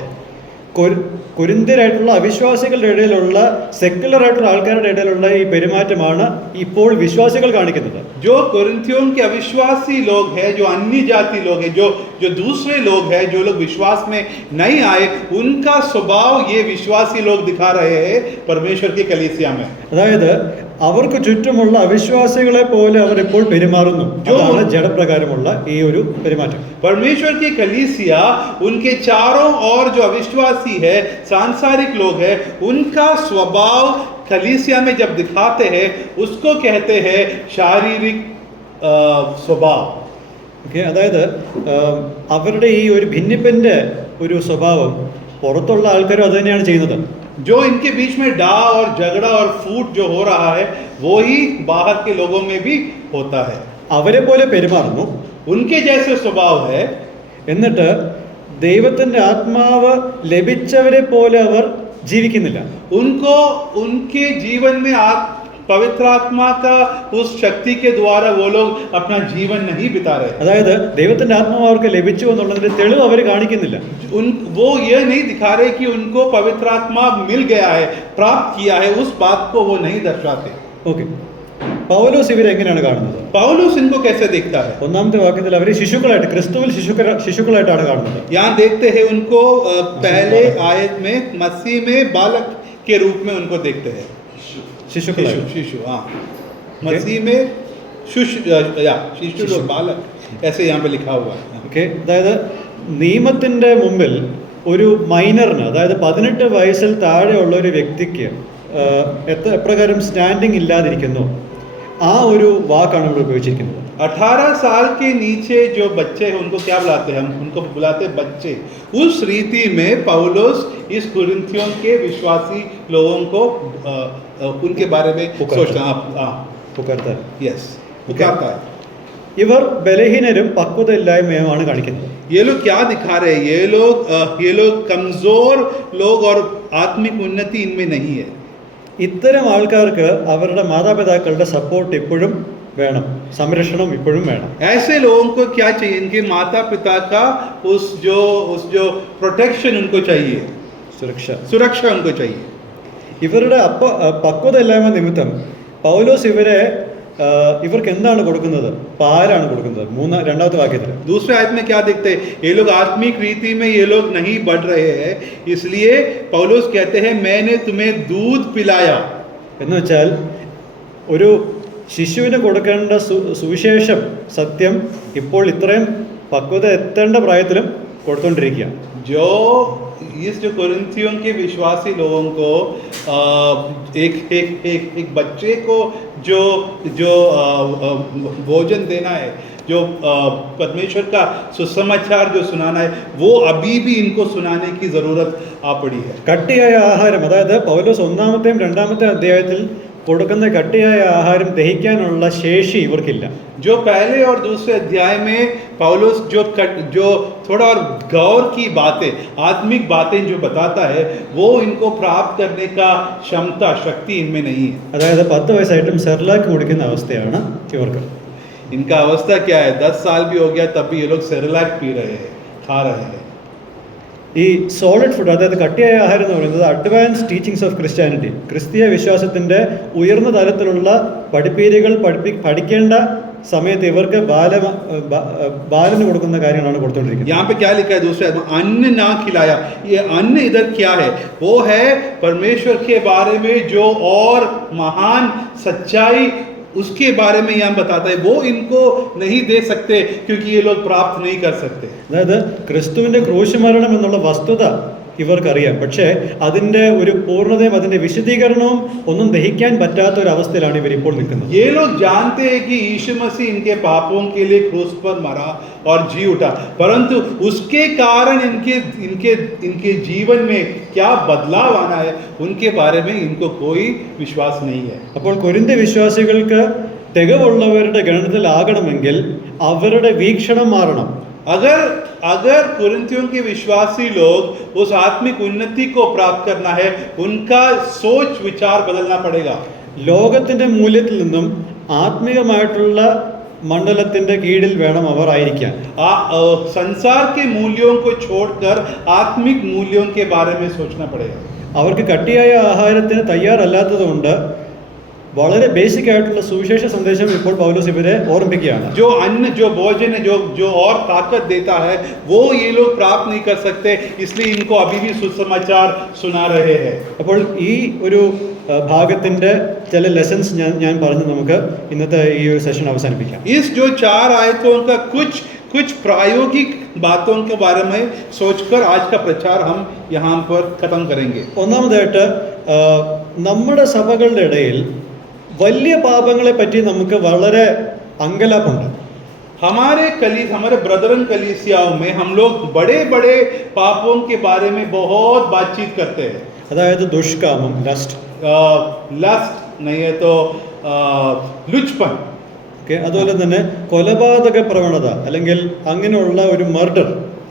കൊരിന്ത്യരായിട്ടുള്ള അവിശ്വാസികളുടെ ഇടയിലുള്ള സെക്യുലർ ആയിട്ടുള്ള ആൾക്കാരുടെ ഇടയിലുള്ള ഈ പെരുമാറ്റമാണ് ഇപ്പോൾ വിശ്വാസികൾ കാണിക്കുന്നത്. जो कुरिन्थियों के अविश्वासी लोग हैं, जो अन्य जाति लोग हैं, जो दूसरे लोग हैं, जो लोग विश्वास में नहीं आए, उनका स्वभाव ये विश्वासी लोग दिखा रहे हैं परमेश्वर की कलीसिया में. അതായത് അവർക്ക് ചുറ്റുമുള്ള അവിശ്വാസികളെ പോലെ അവർ ഇപ്പോൾ പെരുമാറുന്നു. അതാണ് ജഡപ്രകാരമുള്ള ഈ ഒരു പെരുമാറ്റം. परमेश्वर की कलीसिया उनके चारों ओर जो अविश्वासी है, सांसारिक लोग हैं, उनका स्वभाव कलीसिया में जब दिखाते हैं उसको कहते हैं शारीरिक स्वभाव. ഓക്കെ. അതായത് അവരുടെ ഈ ഒരു ഭിന്നിപ്പിന്റെ ഒരു സ്വഭാവം പുറത്തുള്ള ആൾക്കാരും അത് തന്നെയാണ് ചെയ്യുന്നത്. जो इनके बीच में डा और झगड़ा और फूट जो हो रहा है वो ही बाहर के लोगों में भी होता है. അവരെ പോലെ പെരുമാറുന്നു, उनके जैसे स्वभाव है, എന്നിട്ട് ദൈവത്തിന്റെ ആത്മാവ് ലഭിച്ചവരെ പോലെ അവർ ജീവിക്കുന്നില്ല. उनको उनके जीवन में पवित्र आत्मा का उस शक्ति के द्वारा वो लोग अपना जीवन नहीं बिता रहे. അതായത് ദൈവത്തിന്റെ ആത്മാവ് അവർക്ക് ലഭിച്ചു എന്നുള്ളതിന്റെ തെളിവ് അവർ കാണിക്കുന്നില്ല. वो ये नहीं दिखा रहे कि उनको पवित्र आत्मा मिल गया है, प्राप्त किया है, उस बात को वो नहीं दर्शाते. ഓക്കെ. പൗലോസ് ഇവരെ എങ്ങനെയാണ് കാണുന്നത്? पौलुस इनको कैसे देखता है? ഒന്നാമത്തെ വാക്യത്തിൽ അവരെ ശിശുക്കളായിട്ട്, ക്രിസ്തുവിൽ ശിശുക്കളായിട്ടാണ് കാണുന്നത്. यहाँ देखते हैं उनको पहले आयत में मसीह में बालक के रूप में उनको देखते हैं. शिशु, हाँ, मसीह में शिशु लोग, बालक, ऐसे यहाँ पे लिखा हुआ है. ഓക്കെ. അതായത് നിയമത്തിന്റെ മുമ്പിൽ ഒരു മൈനറിന്, അതായത് 18 വയസ്സിൽ താഴെയുള്ള ഒരു വ്യക്തിക്ക് എപ്രകാരം സ്റ്റാൻഡിങ് ഇല്ലാതിരിക്കുന്നു, ആ ഒരു വാക്കാണ് ഇവിടെ ഉപയോഗിച്ചിരിക്കുന്നത്. 18 साल के नीचे जो बच्चे हैं उनको क्या बुलाते हैं? हम उनको बुलाते हैं बच्चे. उस रीति में पौलुस इस कुरिन्थियों के विश्वासी लोगों को उनके बारे में सोचता है. यस, पुकारता है. ഇവർ ബലഹീനരും പക്വതയില്ലായ്മയുമാണ് കാണിക്കുന്നത്. ये लोग क्या दिखा रहे हैं? ये लोग कमजोर लोग और आत्मिक उन्नति इनमें नहीं है. ഇത്തരം ആൾക്കാർക്ക് അവരുടെ മാതാപിതാക്കളുടെ സപ്പോർട്ട് ഇപ്പോഴും വേണം, സംരക്ഷണം ഇപ്പോഴും വേണം. ऐसे लोगों को क्या चाहिए? इनके माता पिता का उस जो प्रोटेक्शन उनको चाहिए, सुरक्षा उनको चाहिए. ഇവരുടെ പക്വതയില്ലായ്മ നിമിത്തം പൗലോസ് ഇവർക്ക് എന്താണ് കൊടുക്കുന്നത്? പാലാണ് കൊടുക്കുന്നത്. രണ്ടാമത്തെ വാക്യത്തിൽ दूसरे आयत में क्या देखते हैं? ये लोग आत्मिक रीति में ये लोग नहीं बढ़ रहे हैं, इसलिए पौलुस कहते हैं मैंने तुम्हें दूध पिलाया. എന്ന് വെച്ചാൽ ഒരു ശിശുവിന് കൊടുക്കേണ്ട സുവിശേഷം, സത്യം ഇപ്പോൾ ഇത്രയും പക്വത എത്തേണ്ട പ്രായത്തിലും കൊടുത്തോണ്ടിരിക്കുക. जो इस जो कुरिन्थियों के विश्वासी लोगों को एक बच्चे को जो जो भोजन देना है, जो परमेश्वर का सुसमाचार जो सुनाना है, वो अभी भी इनको सुनाने की ज़रूरत आ पड़ी है. കട്ടിയായ ആഹാരം, അതായത് പൗലോസ് 1-ാമത്തെയും 2-ാമത്തെ അധ്യായത്തിൽ കൊടുക്കുന്ന കട്ടിയായ ആഹാരം ദഹിക്കാനുള്ള ശേഷി ഇവർക്കില്ല. जो पहले और दूसरे अध्याय में पौलुस जो थोड़ा और गौर की बातें, आत्मिक बातें जो बताता है, वो इनको प्राप्त करने का क्षमता, शक्ति इनमें नहीं है. അതായത് 10 വയസ്സായിട്ടും സെർലാക്ക് കുടിക്കുന്ന അവസ്ഥയാണ് ഇവർക്ക്. इनका अवस्था क्या है? 10 साल भी हो गया तब भी ये लोग सेरेलैक पी रहे हैं, खा रहे हैं. ഈ സോളിഡ് ഫുഡ്, അതായത് കട്ടിയായ ആഹാരം എന്ന് പറയുന്നത് അഡ്വാൻസ് ടീച്ചിങ്സ് ഓഫ് ക്രിസ്ത്യാനിറ്റി, ക്രിസ്തീയ വിശ്വാസത്തിൻ്റെ ഉയർന്ന തലത്തിലുള്ള പഠിപ്പീരുകൾ പഠിക്കേണ്ട സമയത്ത് ഇവർക്ക് ബാലന് കൊടുക്കുന്ന കാര്യങ്ങളാണ് കൊടുത്തുകൊണ്ടിരിക്കുന്നത്. यहाँ पे क्या लिखा है दूसरे आदमी, अन्न ना खिलाया. ये अन्न इधर क्या है? वो है परमेश्वर के बारे में जो और महान सच्चाई उसके बारे में यहाँ बताता है. वो इनको नहीं दे सकते क्योंकि ये लोग प्राप्त नहीं कर सकते. അതായത് ക്രിസ്തുവിൻ്റെ ക്രൂശ് മരണം എന്നുള്ള വസ്തുത ഇവർക്കറിയാം, പക്ഷേ അതിൻ്റെ ഒരു പൂർണ്ണതയും അതിൻ്റെ വിശദീകരണവും ഒന്നും ദഹിക്കാൻ പറ്റാത്ത ഒരു അവസ്ഥയിലാണ് ഇവർ ഇപ്പോൾ നിൽക്കുന്നത്. ये लोग जानते हैं कि यीशु मसीह इनके पापों के लिए क्रूस पर मरा और जी उठा, परंतु उसके कारण इनके जीवन में क्या बदलाव आना है, उनके बारे में इनको कोई विश्वास नहीं है. അപ്പോൾ കൊരിന്ത്യ വിശ്വാസികൾക്ക് തികവുള്ളവരുടെ ഗണത്തിലാകണമെങ്കിൽ അവരുടെ വീക്ഷണം മാറണം. अगर कुरिन्थियों के विश्वासी लोग उस आत्मिक उन्नति को प्राप्त करना है, उनका सोच विचार बदलना पड़ेगा. ലോകത്തിൻ്റെ മൂല്യത്തിൽ നിന്നും ആത്മീയമായിട്ടുള്ള മണ്ഡലത്തിൻ്റെ കീഴിൽ വേണം അവർ ആയിരിക്കാൻ. संसार के मूल्यों को छोड़कर आत्मिक मूल्यों के बारे में सोचना पड़ेगा. അവർക്ക് കട്ടിയായ ആഹാരത്തിന് തയ്യാറല്ലാത്തതുകൊണ്ട് വളരെ ബേസിക് ആയിട്ടുള്ള സുവിശേഷ സന്ദേശം ഇപ്പോൾ പൗലോസ് ഇവരെ ഓർമ്മിപ്പിക്കുകയാണ്. जो अन्न, जो भोजन है, जो और ताकत देता है, वो ये लोग प्राप्त नहीं कर सकते, इसलिए इनको अभी भी सुसमाचार सुना रहे हैं. അപ്പോൾ ഈ ഒരു ഭാഗത്തിൻ്റെ ചില ലെസൺസ് ഞാൻ പറഞ്ഞ് നമുക്ക് ഇന്നത്തെ ഈ ഒരു സെഷൻ അവസാനിപ്പിക്കാം. इस जो 4 आयतों का कुछ प्रायोगिक बातों के बारे में सोचकर आज का प्रचार हम यहाँ पर खत्म करेंगे. ഒന്നാമതായിട്ട് നമ്മുടെ സഭകളുടെ ഇടയിൽ വലിയ പാപങ്ങളെ പറ്റി നമുക്ക് വളരെ അങ്കലാപ്പുണ്ട്. हमारे ब्रदरन कलीसियाओं में हम लोग बड़े पापों के बारे में बहुत बातचीत करते हैं. അതായത് ദുഷ്കാമം, ലസ്റ്റ്, नहीं है तो लुचपन, അതുപോലെ തന്നെ കൊലപാതക പ്രവണത അല്ലെങ്കിൽ അങ്ങനെയുള്ള ഒരു മർഡർ,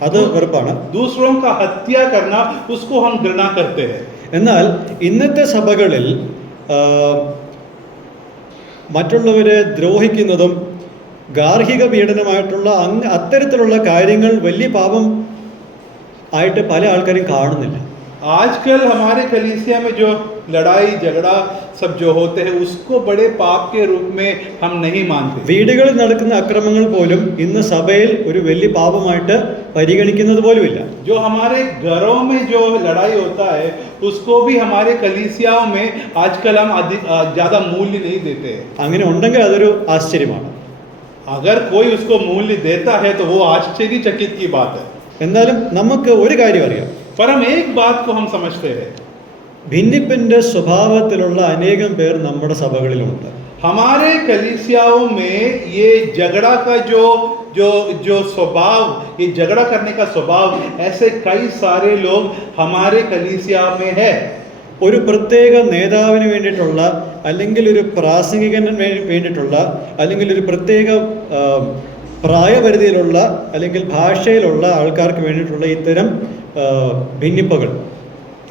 അത് വെറുപ്പാണ്. दूसरों का हत्या करना, उसको हम घृणा करते हैं. എന്നാൽ ഇന്നത്തെ സഭകളിൽ മറ്റുള്ളവരെ ദ്രോഹിക്കുന്നതും ഗാർഹിക പീഡനമായിട്ടുള്ള അത്തരത്തിലുള്ള കാര്യങ്ങൾ വലിയ പാപം ആയിട്ട് പല ആൾക്കാരും കാണുന്നില്ല. आजकल हमारे कलीसिया में जो लड़ाई झगड़ा सब जो होते हैं, उसको बड़े पाप के रूप में हम नहीं मानते. വീടുകളിൽ നടക്കുന്ന അക്രമങ്ങൾ പോലും ഇന്ന് സഭയിൽ ഒരു വലിയ പാപമായിട്ട് പരിഗണിക്കുന്നത് പോലുമില്ല. जो हमारे घरों में जो लड़ाई होता है, उसको भी हमारे कलीसियाओं में आजकल हम ज़्यादा मूल्य नहीं देते हैं. അങ്ങനെ ഉണ്ടെങ്കിൽ അതൊരു ആശ്ചര്യമാണ്. अगर कोई उसको मूल्य देता है तो वो आश्चर्यचकित की बात है. എന്നാലും നമുക്ക് ഒരു കാര്യം അറിയാം, पर हम एक बात को हम समझते हैं, ഭിന്നിപ്പിന്റെ സ്വഭാവത്തിലുള്ള അനേകം പേർ നമ്മുടെ സഭകളിലുണ്ട്. हमारे कलीसियाओं में ये झगड़ा का जो स्वभाव, ये झगड़ा करने का स्वभाव, ऐसे कई सारे लोग हमारे कलीसिया में है. ഒരു പ്രത്യേക നേതാവിന് വേണ്ടിയിട്ടുള്ള അല്ലെങ്കിൽ ഒരു പ്രാസംഗികന് വേണ്ടിയിട്ടുള്ള അല്ലെങ്കിൽ ഒരു പ്രത്യേക പ്രായപരിധിയിലുള്ള അല്ലെങ്കിൽ ഭാഷയിലുള്ള ആൾക്കാർക്ക് വേണ്ടിയിട്ടുള്ള ഇത്തരം ഭിന്നിപ്പുകൾ,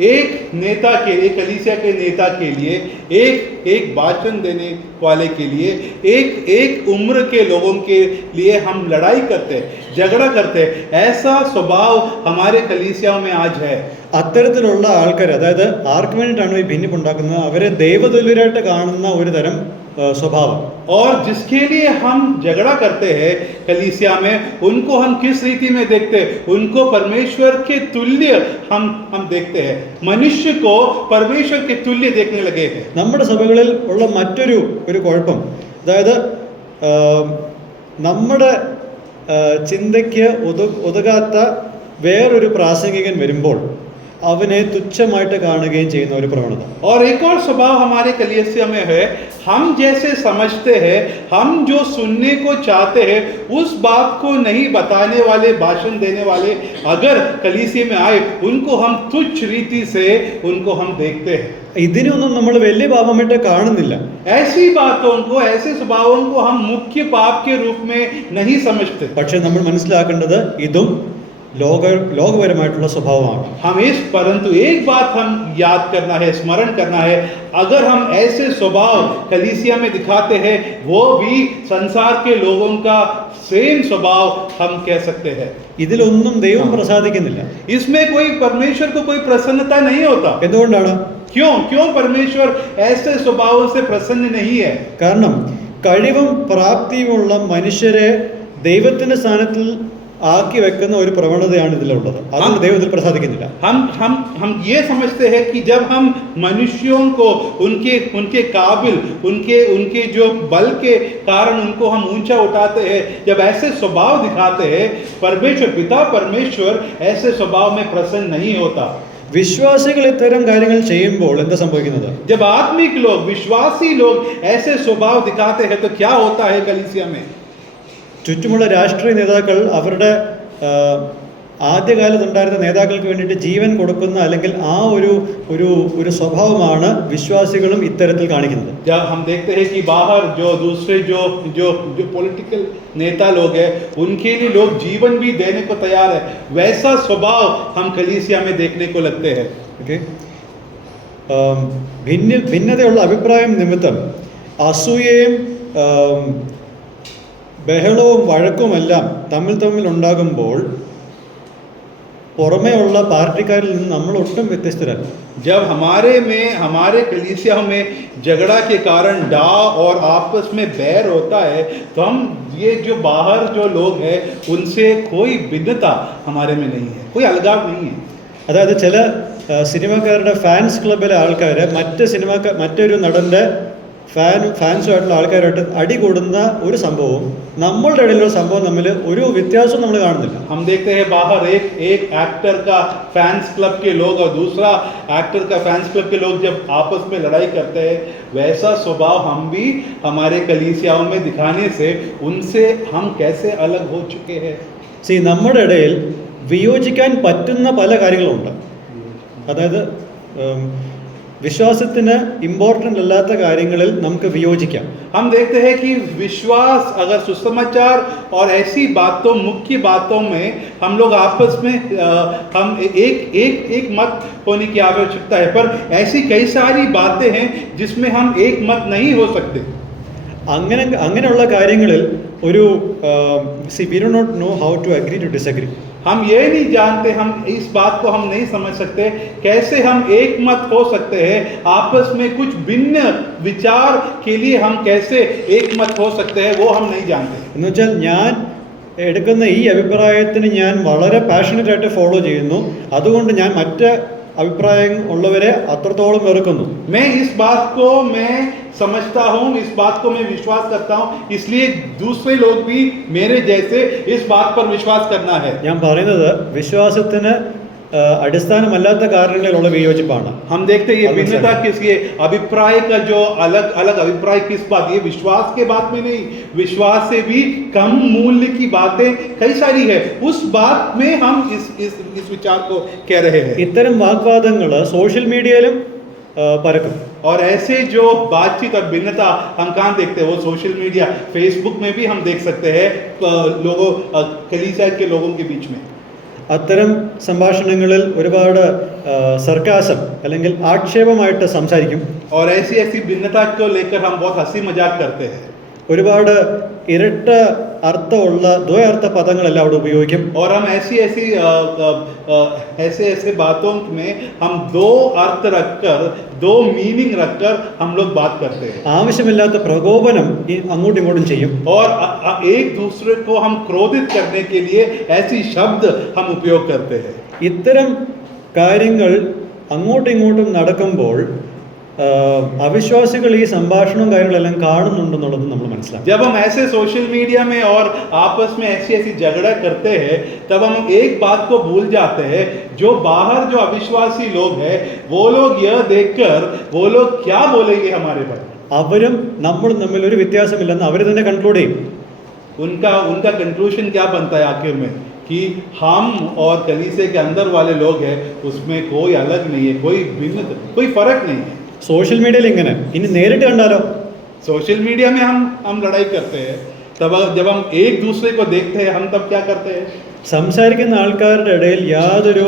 एक नेता के, एक कलीसिया के नेता के लिए, एक भाषण देने वाले के लिए, एक उम्र के लोगों के लिए हम लड़ाई करते हैं, झगड़ा करते हैं. ऐसा स्वभाव हमारे कलीसियाओं में आज है. അത്തരത്തിലുള്ള ആൾക്കാർ, അതായത് ആർക്ക് വേണ്ടിയിട്ടാണോ ഈ ഭിന്നിപ്പുണ്ടാക്കുന്നത് അവരെ ദൈവതുല്യരായിട്ട് കാണുന്ന ഒരു തരം स्वभाव। और जिसके लिए हम झगड़ा करते हैं कलीसिया में, उनको हम किस रीति में देखते हैं? उनको परमेश्वर के तुल्य हम देखते हैं। मनुष्य को परमेश्वर के तुल्य देखने लगे हैं। നമ്മുടെ സഭകളിൽ ഉള്ള മറ്റൊരു കുഴപ്പം, അതായത് നമ്മുടെ ചിന്തയ്ക്ക് ഒതുകാത്ത വേറൊരു പ്രാസംഗികൻ വരുമ്പോൾ അവനെ തുച്ഛമായിട്ട് കാണുകയും ചെയ്യുന്ന ഒരു പ്രവണത. और एक और स्वभाव हमारे कलीसिया में है, हम जैसे समझते हैं, हम जो सुनने को चाहते हैं उस बात को नहीं बताने वाले, भाषण देने वाले अगर कलीसिया में आए, उनको हम तुच्छ रीति से उनको हम देखते हैं. ഇതിനൊന്നും നമ്മൾ വലിയ പാപമായിട്ട് കാണുന്നില്ല. ऐसी बातों को, ऐसे स्वभावों को हम मुख्य पाप के रूप में नहीं समझते. പക്ഷെ നമ്മൾ മനസ്സിലാക്കേണ്ടത് ഇതും ലോകപരമായിട്ടുള്ള സ്വഭാവമാണ്. हम इस परंतु एक बात हम याद करना है, स्मरण करना है, अगर हम ऐसे स्वभाव कलीसिया में दिखाते हैं, वो भी संसार के लोगों का सेम स्वभाव हम कह सकते हैं. ഇതിലൊന്നും ദൈവം പ്രസാദിക്കുന്നില്ല. इसमें कोई परमेश्वर को कोई प्रसन्नता नहीं होता. എന്തുകൊണ്ടാണ്? क्यों परमेश्वर ऐसे स्वभावों से प्रसन्न नहीं है? കാരണം കഴിവും പ്രാപ്തിയുമുള്ള മനുഷ്യരെ ദൈവത്തിന്റെ സ്ഥാനത്തിൽ ആക്കി വെക്കുന്ന ഒരു പ്രവണതയാണ് ഇതിലുള്ളത്. അതുകൊണ്ട് ദൈവത്തിൽ പ്രസാദിക്കുന്നില്ല. हम ये समझते हैं कि जब हम मनुष्यों को उनके काबिल, उनके जो बल के कारण उनको हम ऊंचा उठाते हैं, जब ऐसे स्वभाव दिखाते हैं, पिता परमेश्वर ऐसे स्वभाव में प्रसन्न नहीं होता. വിശ്വാസികൾ ഇത്തരം കാര്യങ്ങൾ ചെയ്യുമ്പോൾ എന്താ സംഭവിക്കുന്നത്? जब आत्मिक लोग, विश्वासी लोग ऐसे स्वभाव दिखाते हैं तो क्या होता है कलीसिया में? ചുറ്റുമുള്ള രാഷ്ട്രീയ നേതാക്കൾ അവരുടെ ആദ്യകാലത്തുണ്ടായിരുന്ന നേതാക്കൾക്ക് വേണ്ടിയിട്ട് ജീവൻ കൊടുക്കുന്ന അല്ലെങ്കിൽ ആ ഒരു സ്വഭാവമാണ് വിശ്വാസികളും ഇത്തരത്തിൽ കാണിക്കുന്നത്. जब हम देखते हैं कि बाहर जो दूसरे जो पॉलिटिकल नेता लोग हैं, उनके लिए लोग जीवन भी देने को तैयार है, वैसा स्वभाव हम कलीसिया में देखने को लगते हैं. ഓക്കെ, ഭിന്നതയുള്ള അഭിപ്രായം നിമിത്തം അസൂയയും ബഹളവും വഴക്കുമെല്ലാം തമ്മിൽ ഉണ്ടാകുമ്പോൾ പുറമേ ഉള്ള പാർട്ടിക്കാരിൽ നിന്ന് നമ്മൾ ഒട്ടും വ്യത്യസ്തരല്ല. जब हमारे कलीसिया में झगड़ा के कारण डा और आपस में बैर होता है, तो हम ये जो बाहर जो लोग हैं उनसे कोई भिन्नता हमारे में नहीं है, कोई अलगाव नहीं है. അതായത് ചില സിനിമാക്കാരുടെ ഫാൻസ് ക്ലബിലെ ആൾക്കാർ മറ്റൊരു നടൻ്റെ ഫാൻസുമായിട്ടുള്ള ആൾക്കാരായിട്ട് അടി കൂടുന്ന ഒരു സംഭവവും നമ്മളുടെ ഇടയിലുള്ള സംഭവം തമ്മിൽ ഒരു വ്യത്യാസവും നമ്മൾ കാണുന്നില്ല. हम देखते हैं बाहर एक एक्टर का फैंस क्लब के लोग और दूसरा एक्टर का फैंस क्लब के लोग जब आपस में लड़ाई करते हैं, वैसा स्वभाव हम भी हमारे कलीसियाओं में दिखाने से उनसे हम कैसे अलग हो चुके हैं. നമ്മുടെ ഇടയിൽ വിയോജിക്കാൻ പറ്റുന്ന പല കാര്യങ്ങളുണ്ട്. അതായത് വിശ്വാസത്തിന് ഇമ്പോർട്ടൻ്റ് അല്ലാത്ത കാര്യങ്ങളിൽ നമുക്ക് വിയോജിക്കാം. हम देखते हैं कि विश्वास, अगर सुसमाचार और ऐसी बातों, मुख्य बातों में हम लोग आपस में हम एक मत होने की आवश्यकता है, पर ऐसी कई सारी बातें हैं जिसमें हम एक मत नहीं हो सकते. അങ്ങനെയുള്ള കാര്യങ്ങളിൽ ഒരു we do not know how to agree to disagree. हम ये नहीं जानते, हम इस बात को हम नहीं समझ सकते कैसे हम एक मत हो सकते हैं आपस में. कुछ भिन्न विचार के लिए हम कैसे एक मत हो सकते हैं वो हम नहीं जानते. എന്നുവെച്ചാൽ ഞാൻ എടുക്കുന്ന ഈ അഭിപ്രായത്തിന് ഞാൻ വളരെ പാഷനറ്റ് ആയിട്ട് ഫോളോ ചെയ്യുന്നു, അതുകൊണ്ട് ഞാൻ മറ്റ് അഭിപ്രായം ഉള്ളവരെ അത്രത്തോളം വെറുക്കുന്നു. मैं इस बात को मैं समझता हूँ, इस बात को मैं विश्वास करता हूँ, इसलिए दूसरे लोग भी मेरे जैसे इस बात पर विश्वास करना है. ഞാൻ പറയുന്നത് വിശ്വാസത്തിന് അടിസ്ഥാനമല്ലാത്ത കാരണങ്ങളിലുള്ള വിയോജിപ്പാണ്. हम देखते हैं ये भिन्नता किसकी है, अभिप्राय का जो अलग अभिप्राय किस बात, ये विश्वास के बात में नहीं, विश्वास से भी कम मूल्य की बातें कई सारी है, उस बात में हम इस विचार को कह रहे हैं. ഇത്തരം വാഗ്വാദങ്ങൾ സോഷ്യൽ മീഡിയയിലും പരക്കും. और ऐसे जो बातचीत और भिन्नता हम कहाँ देखते हैं, वो सोशल मीडिया, फेसबुक में भी हम देख सकते हैं लोगों, कलीसिया के लोगों के बीच में. അത്തരം സംഭാഷണങ്ങളിൽ ഒരുപാട് സർക്കാസം അല്ലെങ്കിൽ ആക്ഷേപമായിട്ട് സംസാരിക്കും. और ऐसी भिन्नता को लेकर हम बहुत हंसी मजाक करते हैं. ഒരുപാട് ഇരട്ട അർത്ഥമുള്ള ദ്വയാർത്ഥ പദങ്ങളെല്ലാം അവിടെ ഉപയോഗിക്കും. और हम ऐसे बातों में हम दो अर्थ रखकर, दो मीनिंग रखकर हम लोग बात करते हैं. ആവശ്യമില്ലാത്ത പ്രകോപനം അങ്ങോട്ടും ഇങ്ങോട്ടും ചെയ്യും. और एक दूसरे को हम क्रोधित करने के लिए ऐसी शब्द हम उपयोग करते हैं. ഇത്തരം കാര്യങ്ങൾ അങ്ങോട്ടും ഇങ്ങോട്ടും നടക്കുമ്പോൾ അവിശ്വാസികൾ ഈ സംഭാഷണവും കാര്യങ്ങളെല്ലാം കാണുന്നുണ്ടെന്നുള്ളത് നമ്മൾ മനസ്സിലാക്കും. जब हम ऐसे सोशल मीडिया में और आपस में ऐसी ऐसी झगड़ा करते हैं, तब हम एक बात को भूल जाते हैं, जो बाहर जो अविश्वासी लोग हैं, वो लोग यह देखकर वो लोग क्या बोलेंगे हमारे पर. അവരും നമ്മളും തമ്മിൽ ഒരു വ്യത്യാസമില്ലെന്ന് അവർ തന്നെ കൺക്ലൂഡ് ചെയ്യും. उनका कंक्लूजन क्या बनता है आखिर में, कि हम और कलीसिया के अंदर वाले लोग हैं, उसमें कोई अलग नहीं है, कोई भिन्न, कोई फर्क नहीं है. സോഷ്യൽ മീഡിയയിൽ ഇങ്ങനെ, ഇനി നേരിട്ട് കണ്ടാലോ? सोशल मीडिया में हम लड़ाई करते हैं, तब जब हम एक दूसरे को देखते हैं, हम तब क्या करते हैं? സംസാരിക്കുന്ന ആൾക്കാരുടെ ഇടയിൽ യാതൊരു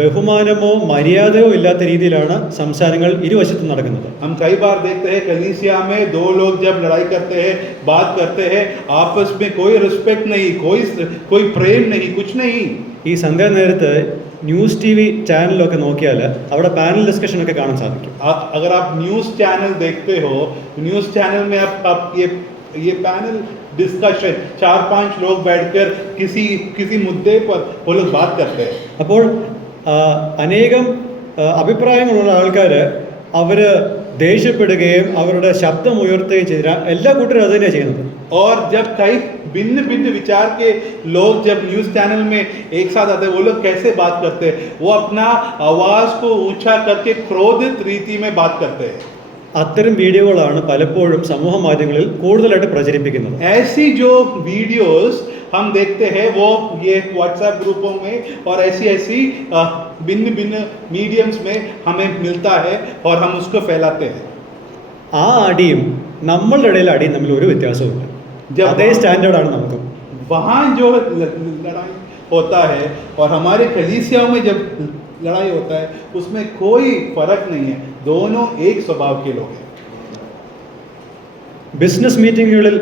ബഹുമാനമോ മര്യാദയോ ഇല്ലാത്ത രീതിയിലാണ് സംസാരങ്ങൾ ഇരുവശത്തും നടക്കുന്നത്. हम कई बार देखते हैं कलीसिया में दो लोग जब लड़ाई करते हैं, बात करते हैं, आपस में कोई रिस्पेक्ट नहीं, कोई प्रेम नहीं, कुछ नहीं. ഈ സന്ധ്യാ നേരത്ത് ന്യൂസ് ടി വി ചാനലൊക്കെ നോക്കിയാൽ അവിടെ പാനൽ ഡിസ്കഷനൊക്കെ കാണാൻ സാധിക്കും. अगर आप न्यूज़ चैनल देखते हो, न्यूज़ चैनल में आप ये पैनल डिस्कशन 4-5 लोग बैठकर किसी मुद्दे पर वो लोग बात करते हैं. അപ്പോൾ അനേകം അഭിപ്രായങ്ങളുള്ള ആൾക്കാർ അവർ ദേഷ്യപ്പെടുകയും അവരുടെ ശബ്ദം ഉയർത്തുകയും ചെയ്താൽ എല്ലാ കൂട്ടരും അത് തന്നെയാണ് ചെയ്യുന്നത്. और जब कई भिन्न भिन्न विचार के लोग जब न्यूज़ चैनल में एक साथ आते हैं, वो लोग कैसे बात करते हैं? वो अपना आवाज़ को ऊंचा करके क्रोधित रीति में बात करते हैं. അത്തരം വീഡിയോകളാണ് പലപ്പോഴും സമൂഹ മാധ്യമങ്ങളിൽ കൂടുതലായിട്ട് പ്രചരിപ്പിക്കുന്നത്. ऐसी जो वीडियोस हम देखते हैं वो ये व्हाट्सएप ग्रुपों में और ऐसी भिन्न भिन्न मीडियम्स में हमें मिलता है और हम उसको फैलाते हैं. ആ അടിയും നമ്മളുടെ ഇടയിൽ അടിയും തമ്മിൽ ഒരു വ്യത്യാസവുമില്ല. അതേ സ്റ്റാൻഡേർഡാണ് നമുക്ക്. वहाँ जो लड़ाई होता है और हमारे कलीसियाओं में जब लड़ाई होता है, उसमें कोई फर्क नहीं है, दोनों एक स्वभाव के लोग हैं. ബിസിനസ് മീറ്റിങ്ങുകളിൽ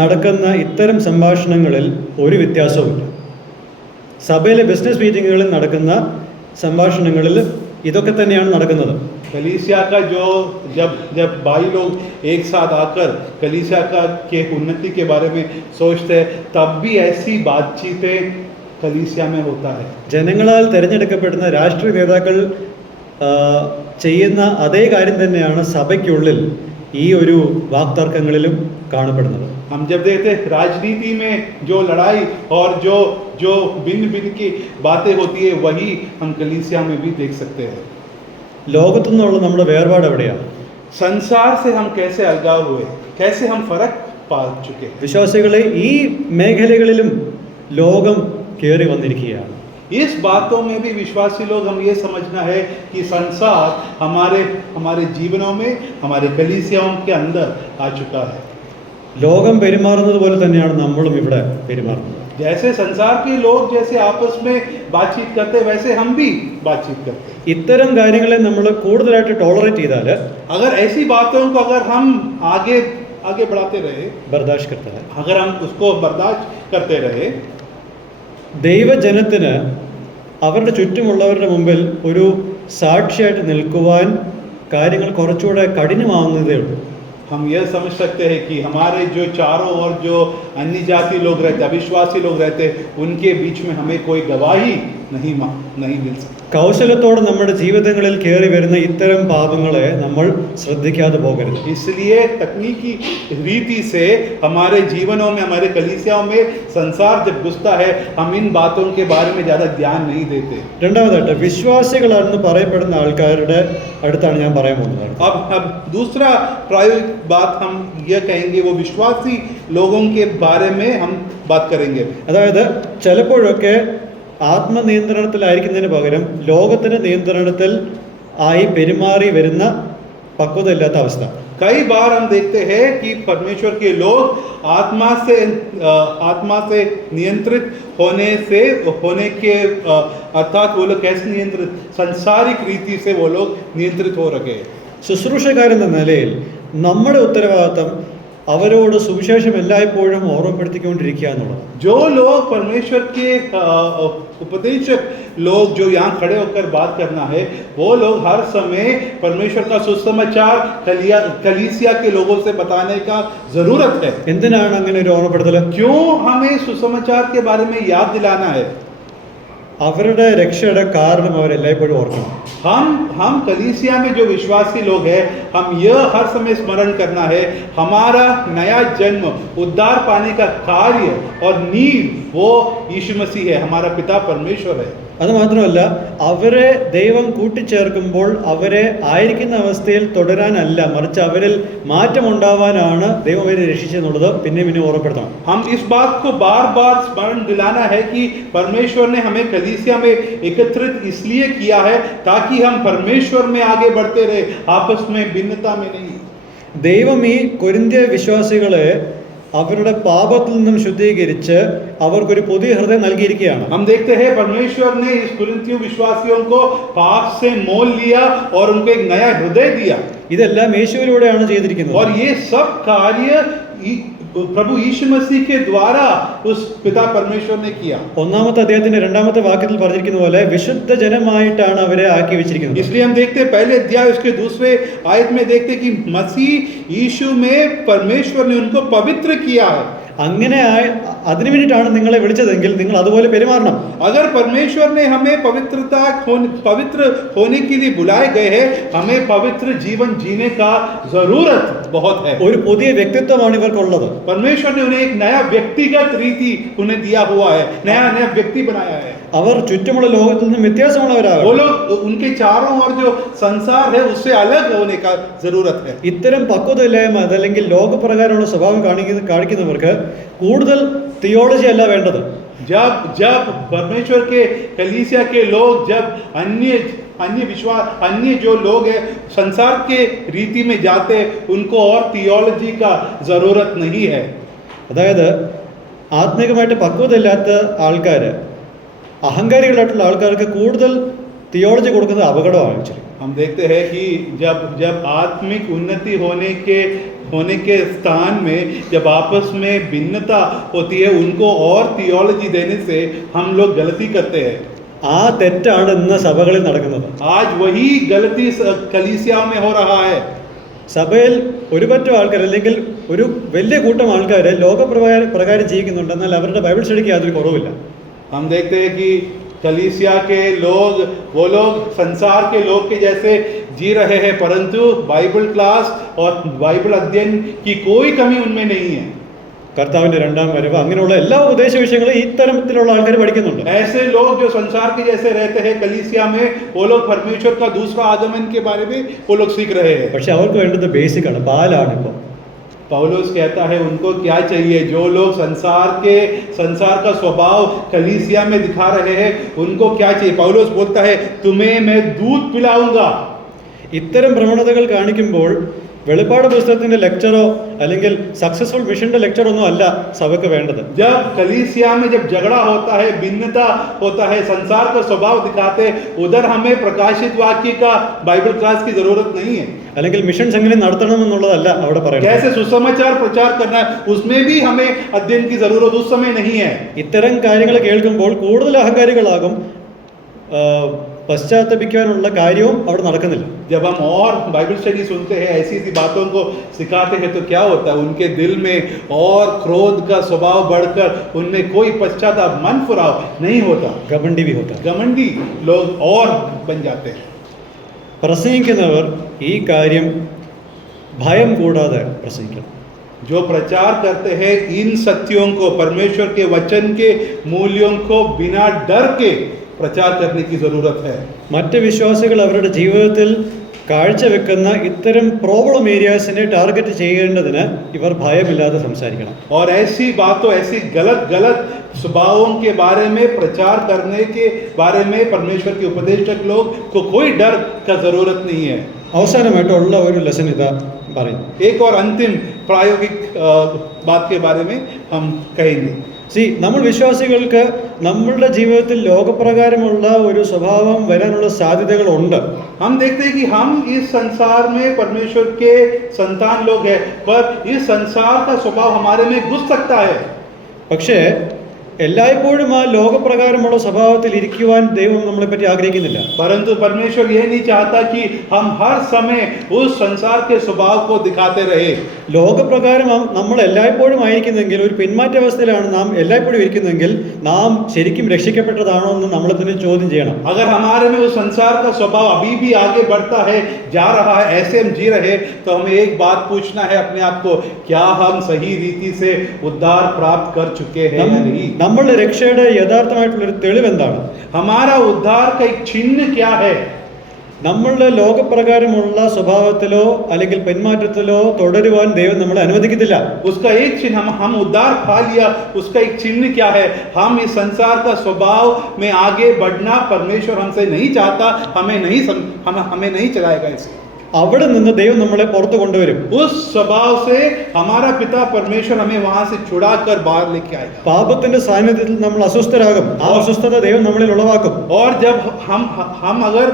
നടക്കുന്ന ഇത്തരം സംഭാഷണങ്ങളിൽ ഒരു വ്യത്യാസവുമില്ല. സഭയിലെ ബിസിനസ് മീറ്റിങ്ങുകളിൽ നടക്കുന്ന സംഭാഷണങ്ങളിൽ ഇതൊക്കെ തന്നെയാണ് നടക്കുന്നത്. कलीसिया का जो जब भाई लोग एक साथ आकर कलीसिया के उन्नति के बारे में सोचते हैं, तब भी ऐसी बातचीतें कलीसिया में होता है. ജനങ്ങളാൽ തിരഞ്ഞെടുക്കപ്പെടുന്ന രാഷ്ട്രീയ നേതാക്കൾ ചെയ്യുന്ന അതേ കാര്യം തന്നെയാണ് സഭയ്ക്കുള്ളിൽ ഈ ഒരു വാക്തർക്കങ്ങളിലും കാണപ്പെടുന്നത്. हम जब देखते हैं राजनीति में जो लड़ाई और जो भिन्न भिन्न की बातें होती है, वही हम कलीसिया में भी देख सकते हैं. ലോകത്തു നിന്നുള്ള നമ്മുടെ വേർപാട് എവിടെയാണ്? संसार से हम कैसे अलगाव हुए, कैसे हम फर्क पा चुके हैं. വിശ്വാസികളെ ഈ മേഖലകളിലും ലോകം കയറി വന്നിരിക്കുകയാണ്. इस बातों में भी विश्वासी लोग हम ये समझना है कि संसार हमारे जीवनों में, हमारे कलीसियाओं के अंदर आ चुका है. ലോകം പെരുമാറുന്നത് പോലെ തന്നെയാണ് നമ്മളും ഇവിടെ പെരുമാറുന്നത്. जैसे संसार के लोग जैसे आपस में बातचीत करते हैं, वैसे हम भी बातचीत करते हैं. ഇത്തരം കാര്യങ്ങളെ നമ്മൾ കൂടുതലായിട്ട് ടോളറേറ്റ് ചെയ്താൽ अगर ऐसी बातों को अगर हम आगे बढ़ाते रहे, ബർദാഷ് करता अगर हम उसको बर्दाश्त करते रहे, ദൈവജനത്തിന് അവരുടെ ചുറ്റുമുള്ളവരുടെ മുമ്പിൽ ഒരു സാക്ഷിയായിട്ട് നിൽക്കുവാൻ കാര്യങ്ങൾ കുറച്ചുകൂടെ കഠിനമാകുന്നതേ ഉള്ളൂ. हम यह समझ सकते हैं कि हमारे जो चारों ओर जो अन्य जाति लोग रहते, अविश्वासी लोग रहते, उनके बीच में हमें कोई गवाही नहीं मिल सकती. കൗശലത്തോടെ നമ്മുടെ ജീവിതങ്ങളിൽ കയറി വരുന്ന ഇത്തരം പാപങ്ങളെ നമ്മൾ ശ്രദ്ധിക്കാതെ പോകരുത്. इसलिए तकनीकी रीति से हमारे जीवनों में, हमारे कलीसियाओं में संसार जब घुसता है, हम इन बातों के बारे में ज़्यादा ध्यान नहीं देते. രണ്ടാമതായിട്ട് വിശ്വാസികളാണെന്ന് പറയപ്പെടുന്ന ആൾക്കാരുടെ അടുത്താണ് ഞാൻ പറയാൻ പോകുന്നത്. अब दूसरा प्रायोगिक बात हम यह कहेंगे, वो विश्वासी लोगों के बारे में हम बात करेंगे. അതായത് ചിലപ്പോഴൊക്കെ ആത്മനിയന്ത്രണത്തിലായിരിക്കുന്നതിന് പകരം ലോകത്തിന്റെ നിയന്ത്രണത്തിൽ ആയി പെരുമാറി വരുന്ന പക്വത ഇല്ലാത്ത അവസ്ഥ. कई बार हम देखते हैं कि परमेश्वर के लोग आत्मा से नियंत्रित होने के अर्थात वो लोग कैसे नियंत्रित, सांसारिक रीति से वो लोग नियंत्रित हो रखे हैं. ശുശ്രൂഷക്കാരെന്ന നിലയിൽ നമ്മുടെ ഉത്തരവാദിത്തം അവരോട് സുവിശേഷം എല്ലായ്പ്പോഴും ഓർമ്മപ്പെടുത്തിക്കൊണ്ടിരിക്കുക എന്നുള്ളത്. जो लोग परमेश्वर के उपदेशक लोग जो यहाँ खड़े होकर बात करना है, वो लोग हर समय परमेश्वर का सुसमाचार कलीसिया के लोगों से बताने का जरूरत है. എന്തിനാണ് അങ്ങനെ ഒരു ഓർമ്മപ്പെടുത്തൽ? क्यों हमें सुसमाचार के बारे में याद दिलाना है? അവരുടെ രക്ഷയുടെ കാരണം അവരെല്ലായ്പ്പോഴും ഓർക്കണം. हम कलीसिया में जो विश्वासी लोग हैं, हम यह हर समय स्मरण करना है, हमारा नया जन्म उद्धार पाने का कार्य और नींव वो यीशु मसीह है, हमारा पिता परमेश्वर है. അത് മാത്രമല്ല, അവരെ ദൈവം കൂട്ടിച്ചേർക്കുമ്പോൾ അവരെ ആയിരിക്കുന്ന അവസ്ഥയിൽ തുടരാനല്ല, മറിച്ച് അവരിൽ മാറ്റമുണ്ടാവാനാണ് ദൈവം അവരെ രക്ഷിച്ചെന്നുള്ളത് പിന്നെ ഓർമ്മപ്പെടുത്തണം. हम इस बात को बार बार स्मरण दिलाना है कि परमेश्वर ने हमें कलीसिया में एकत्रित इसलिए किया है ताकि हम परमेश्वर में आगे बढ़ते रहे, आपस में भिन्नता में नहीं. ദൈവം ഈ കൊരിന്ത്യ വിശ്വാസികളെ അവരുടെ പാപത്തിൽ നിന്നും ശുദ്ധീകരിച്ച് അവർക്കൊരു പുതിയ ഹൃദയം നൽകിയിരിക്കുകയാണ്. हम देखते हैं परमेश्वर ने इस कुरिन्थियों विश्वासियों को पाप से मोल लिया और उनको एक नया हृदय दिया. ഇതെല്ലാം യേശുവിലൂടെയാണ് ചെയ്തിരിക്കുന്നത്. और ये सब कार्य प्रभु यीशु मसीह के द्वारा उस पिता परमेश्वर ने किया. ഒന്നാമത്തെ അധ്യായത്തിന്റെ രണ്ടാമത്തെ വാക്യത്തിൽ പറഞ്ഞിരിക്കുന്ന പോലെ വിശുദ്ധ ജനമായിട്ടാണ് അവരെ ആക്കി വെച്ചിരിക്കുന്നത്. इसलिए हम देखते हैं पहले अध्याय उसके दूसरे आयत में देखते हैं कि मसीह यीशु में परमेश्वर ने उनको पवित्र किया है. അങ്ങനെ അതിനു വേണ്ടിയിട്ടാണ് നിങ്ങളെ വിളിച്ചതെങ്കിൽ നിങ്ങൾ അതുപോലെ പെരുമാറണം. अगर परमेश्वर ने हमें पवित्र होने के लिए बुलाए गए हैं, हमें पवित्र जीवन जीने का जरूरत बहुत है. ഒരു പുതിയ വ്യക്തിത്വമാണ് ഇവർക്കുള്ളത്. परमेश्वर ने उन्हें एक नया व्यक्तिगत रीति उन्हें दिया हुआ है, नया व्यक्ति बनाया है. അവർ ചുറ്റുമുള്ള ലോകത്തിൽ നിന്നും വ്യത്യാസമുള്ളവരാണ്. वो लोग उनके चारों ओर जो संसार है उससे अलग होने का जरूरत है. ഇത്തരം പക്വതയില്ലായ്മ അതല്ലെങ്കിൽ ലോകപ്രകാരമുള്ള സ്വഭാവം കാണിക്കുന്നവർക്ക് കൂടുതൽ തിയോളജി അല്ല വേണ്ടത്. जब परमेश्वर के कलीसिया के लोग जब अन्य जो लोग हैं संसार के रीति में जाते, उनको और थियोलॉजी का जरूरत नहीं है. അതായത് ആത്മീകമായിട്ട് പക്വതയില്ലാത്ത ആൾക്കാർ, അഹങ്കാരികളായിട്ടുള്ള ആൾക്കാർക്ക് കൂടുതൽ തിയോളജി കൊടുക്കുന്നത് അപകടമാണ്. हम देखते हैं कि जब आत्मिक उन्नति होने के स्थान में जब आपस में भिन्नता होती है, उनको और थियोलॉजी देने से हम लोग गलती करते हैं. ആ തെറ്റാണ് ഇന്ന് സഭകളിൽ നടക്കുന്നത്. आज वही गलती कलीसिया में हो रहा है. സഭയിൽ ഒരുപറ്റം ആൾക്കാർ അല്ലെങ്കിൽ ഒരു വലിയ കൂട്ടം ആൾക്കാർ ലോകപ്രകാരം ജീവിക്കുന്നുണ്ട്, എന്നാൽ അവരുടെ ബൈബിൾ സ്റ്റഡിക്ക് യാതൊരു കുറവില്ല. हम देखते हैं कि कलीसिया के लोग, वो लोग संसार के लोग के जैसे जी रहे हैं, परंतु बाइबल क्लास और बाइबल अध्ययन की कोई कमी उनमें नहीं है. കർത്താവിന്റെ രണ്ടാം വരവ് അങ്ങനെയുള്ള എല്ലാ ഉപദേശ വിഷയങ്ങളും ഇത്തരത്തിലുള്ള ആൾക്കാർ പഠിക്കുന്നുണ്ട്. ऐसे लोग जो संसार के जैसे रहते हैं कलीसिया में, वो लोग परमेश्वर का दूसरा आगमन के बारे में वो लोग सीख रहे हैं. പക്ഷെ അവർക്ക് വേണ്ടത് ബേസിക് ആണ്, പാലാണ്. ഇപ്പോൾ पौलुस कहता है उनको क्या चाहिए? जो लोग संसार का स्वभाव कलीसिया में दिखा रहे हैं, उनको क्या चाहिए? पौलुस बोलता है तुम्हें मैं दूध पिलाऊंगा. ഇത്തരം പ്രവണതകൾ കാണിക്കുമ്പോൾ വെളിപ്പാട് പുസ്തകത്തിന്റെ ലെക്ചറോ അല്ലെങ്കിൽ സക്സസ്ഫുൾ മിഷന്റെ ലെക്ചർ ഒന്നും അല്ല സഭയ്ക്ക് വേണ്ടത്. जब कलीसिया में जब झगड़ा होता है, भिन्नता होता है, संसार का स्वभाव दिखाते, उधर हमें प्रकाशित वाक्य का बाइबल क्लास की जरूरत नहीं है. അല്ലെങ്കിൽ മിഷൻസ് എങ്ങനെ നടത്തണം എന്നുള്ളതല്ല അവിടെ പറയുന്നത്. कैसे सुसमाचार प्रचार करना है, उसमें भी हमें अध्ययन की जरूरत उस समय नहीं है. ഇത്തരം കാര്യങ്ങൾ കേൾക്കുമ്പോൾ കൂടുതൽ അഹങ്കാരികളാകും, പശ്ചാത്തപിക്കാനുള്ള കാര്യവും അവിടെ നടക്കുന്നില്ല. जब हम और बाइबल स्टडी सुनते हैं, ऐसी बातों को सिखाते हैं, तो क्या होता है? उनके दिल में और क्रोध का स्वभाव बढ़कर उनमें कोई पश्चाताप, मन फुराव नहीं होता. ഗമണ്ഡി भी होता है. घमंडी लोग और बन जाते हैं. പ്രസംഗിക്കുന്നവർ ഈ കാര്യം ഭയം കൂടാതെ പ്രസംഗിക്കണം. जो प्रचार करते हैं इन सत्यों को, परमेश्वर के वचन के मूल्यों को बिना डर के प्रचार करने की जरूरत है. മറ്റ് വിശ്വാസികൾ അവരുടെ ജീവിതത്തിൽ കാഴ്ചവെക്കുന്ന ഇത്തരം പ്രോബ്ലം ഏരിയാസിനെ ടാർഗറ്റ് ചെയ്യേണ്ടതിന് ഇവർ ഭയമില്ലാതെ സംസാരിക്കണം. और ऐसी बातों, ऐसी गलत स्वभावों के बारे में प्रचार करने के बारे में परमेश्वर के उपदेशक लोग को कोई डर का जरूरत नहीं है. അവസാനമായിട്ടുള്ള ഒരു ലെസൺ ഇതാ പറയുന്നു. एक और अंतिम प्रायोगिक बात के बारे में हम कहेंगे. നമ്മൾ വിശ്വാസികൾക്ക് നമ്മളുടെ ജീവിതത്തിൽ ലോകപ്രകാരമുള്ള ഒരു സ്വഭാവം വരാനുള്ള സാധ്യതകളുണ്ട്. हम देखते हैं कि हम इस संसार में परमेश्वर के संतान लोग हैं, पर इस संसार का स्वभाव हमारे में घुस सकता है. പക്ഷേ എല്ലായ്പ്പോഴും ആ ലോകപ്രകാരമുള്ള സ്വഭാവത്തിൽ ഇരിക്കുവാൻ ദൈവം നമ്മളെ പറ്റി ആഗ്രഹിക്കുന്നില്ല. परंतु परमेश्वर ये नहीं चाहता कि हम हर समय उस संसार के स्वभाव को दिखाते रहे. ലോകപ്രകാരം നമ്മൾ എല്ലായ്പ്പോഴും ആയിരിക്കുന്നെങ്കിൽ, ഒരു പിന്മാറ്റാവസ്ഥയിലാണ് നാം എല്ലായ്പ്പോഴും ഇരിക്കുന്നെങ്കിൽ, നാം ശരിക്കും രക്ഷിക്കപ്പെട്ടതാണോ എന്ന് നമ്മളെ തന്നെ ചോദ്യം ചെയ്യണം. अगर हमारे में उस संसार का स्वभाव अभी भी आगे बढ़ता है, जा रहा है, ऐसे हम जी रहे, तो हमें एक बात पूछना है अपने आप को, क्या हम सही रीति से उद्धार प्राप्त कर चुके हैं या नहीं. നമ്മളുടെ രക്ഷയുടെ യഥാർത്ഥമായിട്ടുള്ളൊരു തെളിവ് എന്താണ്? हमारा उद्धार का एक चिन्ह क्या है? നമ്മളുടെ ലോകപ്രകാരമുള്ള സ്വഭാവത്തിലോ അല്ലെങ്കിൽ പെന്മാറ്റത്തിലോ തുടരുവാൻ ദൈവം നമ്മളെ അനുവദിക്കത്തില്ല. उसका एक चिन्ह, हम उद्धार पा लिया, उसका एक चिन्ह क्या है? हम इस संसार का स्वभाव में आगे बढ़ना परमेश्वर हमसे नहीं चाहता, हमें नहीं चलाएगा इसे. അവിടെ നിന്ന് ദൈവം നമ്മളെ പുറത്തു കൊണ്ടുവരും. उस स्वभाव से हमारा पिता परमेश्वर हमें वहां से छुड़ाकर बाहर लेके आएगा. പാപത്തിന്റെ സാന്നിധ്യത്തിൽ നമ്മൾ അസ്വസ്ഥരാകും. ആ അസ്വസ്ഥത ദൈവം നമ്മളിൽ ഉളവാക്കും. और जब हम अगर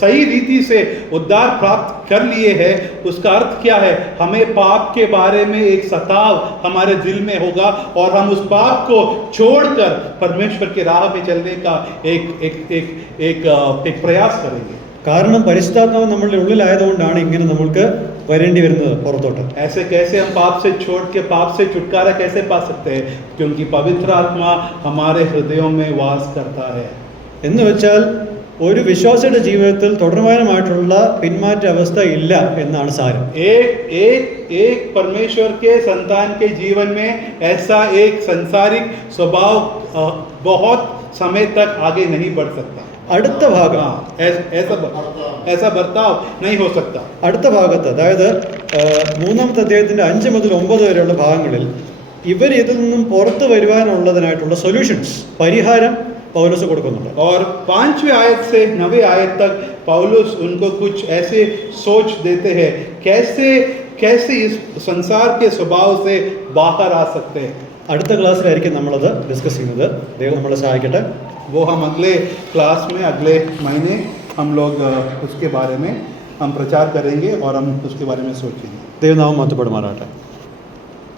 सही रीति से उद्धार प्राप्त कर लिए हैं, उसका अर्थ क्या है? हमें पाप के बारे में एक सताव हमारे दिल में होगा और हम उस पाप को छोड़कर परमेश्वर के राह में चलने का एक प्रयास करेंगे. കാരണം പരിശുദ്ധാത്മാവ് നമ്മളുടെ ഉള്ളിലായതുകൊണ്ടാണ് ഇങ്ങനെ നമ്മൾക്ക് വരേണ്ടി വരുന്നത് പുറത്തോട്ട്. ऐसे कैसे हम पाप से छोड़ के पाप से छुटकारा कैसे पा सकते हैं? क्योंकि पवित्र आत्मा हमारे हृदयों में वास करता है. എന്ന് വെച്ചാൽ ഒരു വിശ്വാസിയുടെ ജീവിതത്തിൽ തുടർമാനമായിട്ടുള്ള പിന്മാറ്റ അവസ്ഥ ഇല്ല എന്നാണ് സാരം. एक परमेश्वर के संतान के जीवन में ऐसा एक सांसारिक स्वभाव बहुत समय तक आगे नहीं बढ़ सकता. അടുത്ത ഭാഗം, ऐसा बर्ताव नहीं हो सकता. അടുത്ത ഭാഗത്ത്, അതായത് 3-ാമത്തെ അധ്യായത്തിന്റെ 5 മുതൽ 9 വരെയുള്ള ഭാഗങ്ങളിൽ ഇവർ ഇതിൽ നിന്നും പുറത്തു വരുവാനുള്ളതിനായിട്ടുള്ള സൊല്യൂഷൻസ്, പരിഹാരം പൗലോസ് കൊടുക്കുന്നുണ്ട്. और 5वीं आयत से 9वीं आयत तक पौलुस उनको कुछ ऐसे सोच देते हैं, कैसे इस संसार के स्वभाव से बाहर आ सकते हैं. അടുത്ത ക്ലാസ്സിലായിരിക്കും നമ്മളത് ഡിസ്കസ് ചെയ്യുന്നത്. ദൈവം നമ്മളെ സഹായിക്കട്ടെ. वो हम अगले क्लास में अगले महीने हम लोग उसके बारे में हम प्रचार करेंगे और हम उसके बारे में सोचेंगे. ദൈവനാമം മഹത്വപ്പെടുമാറാകട്ടെ.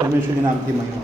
परमेश्वर के नाम की महिमा.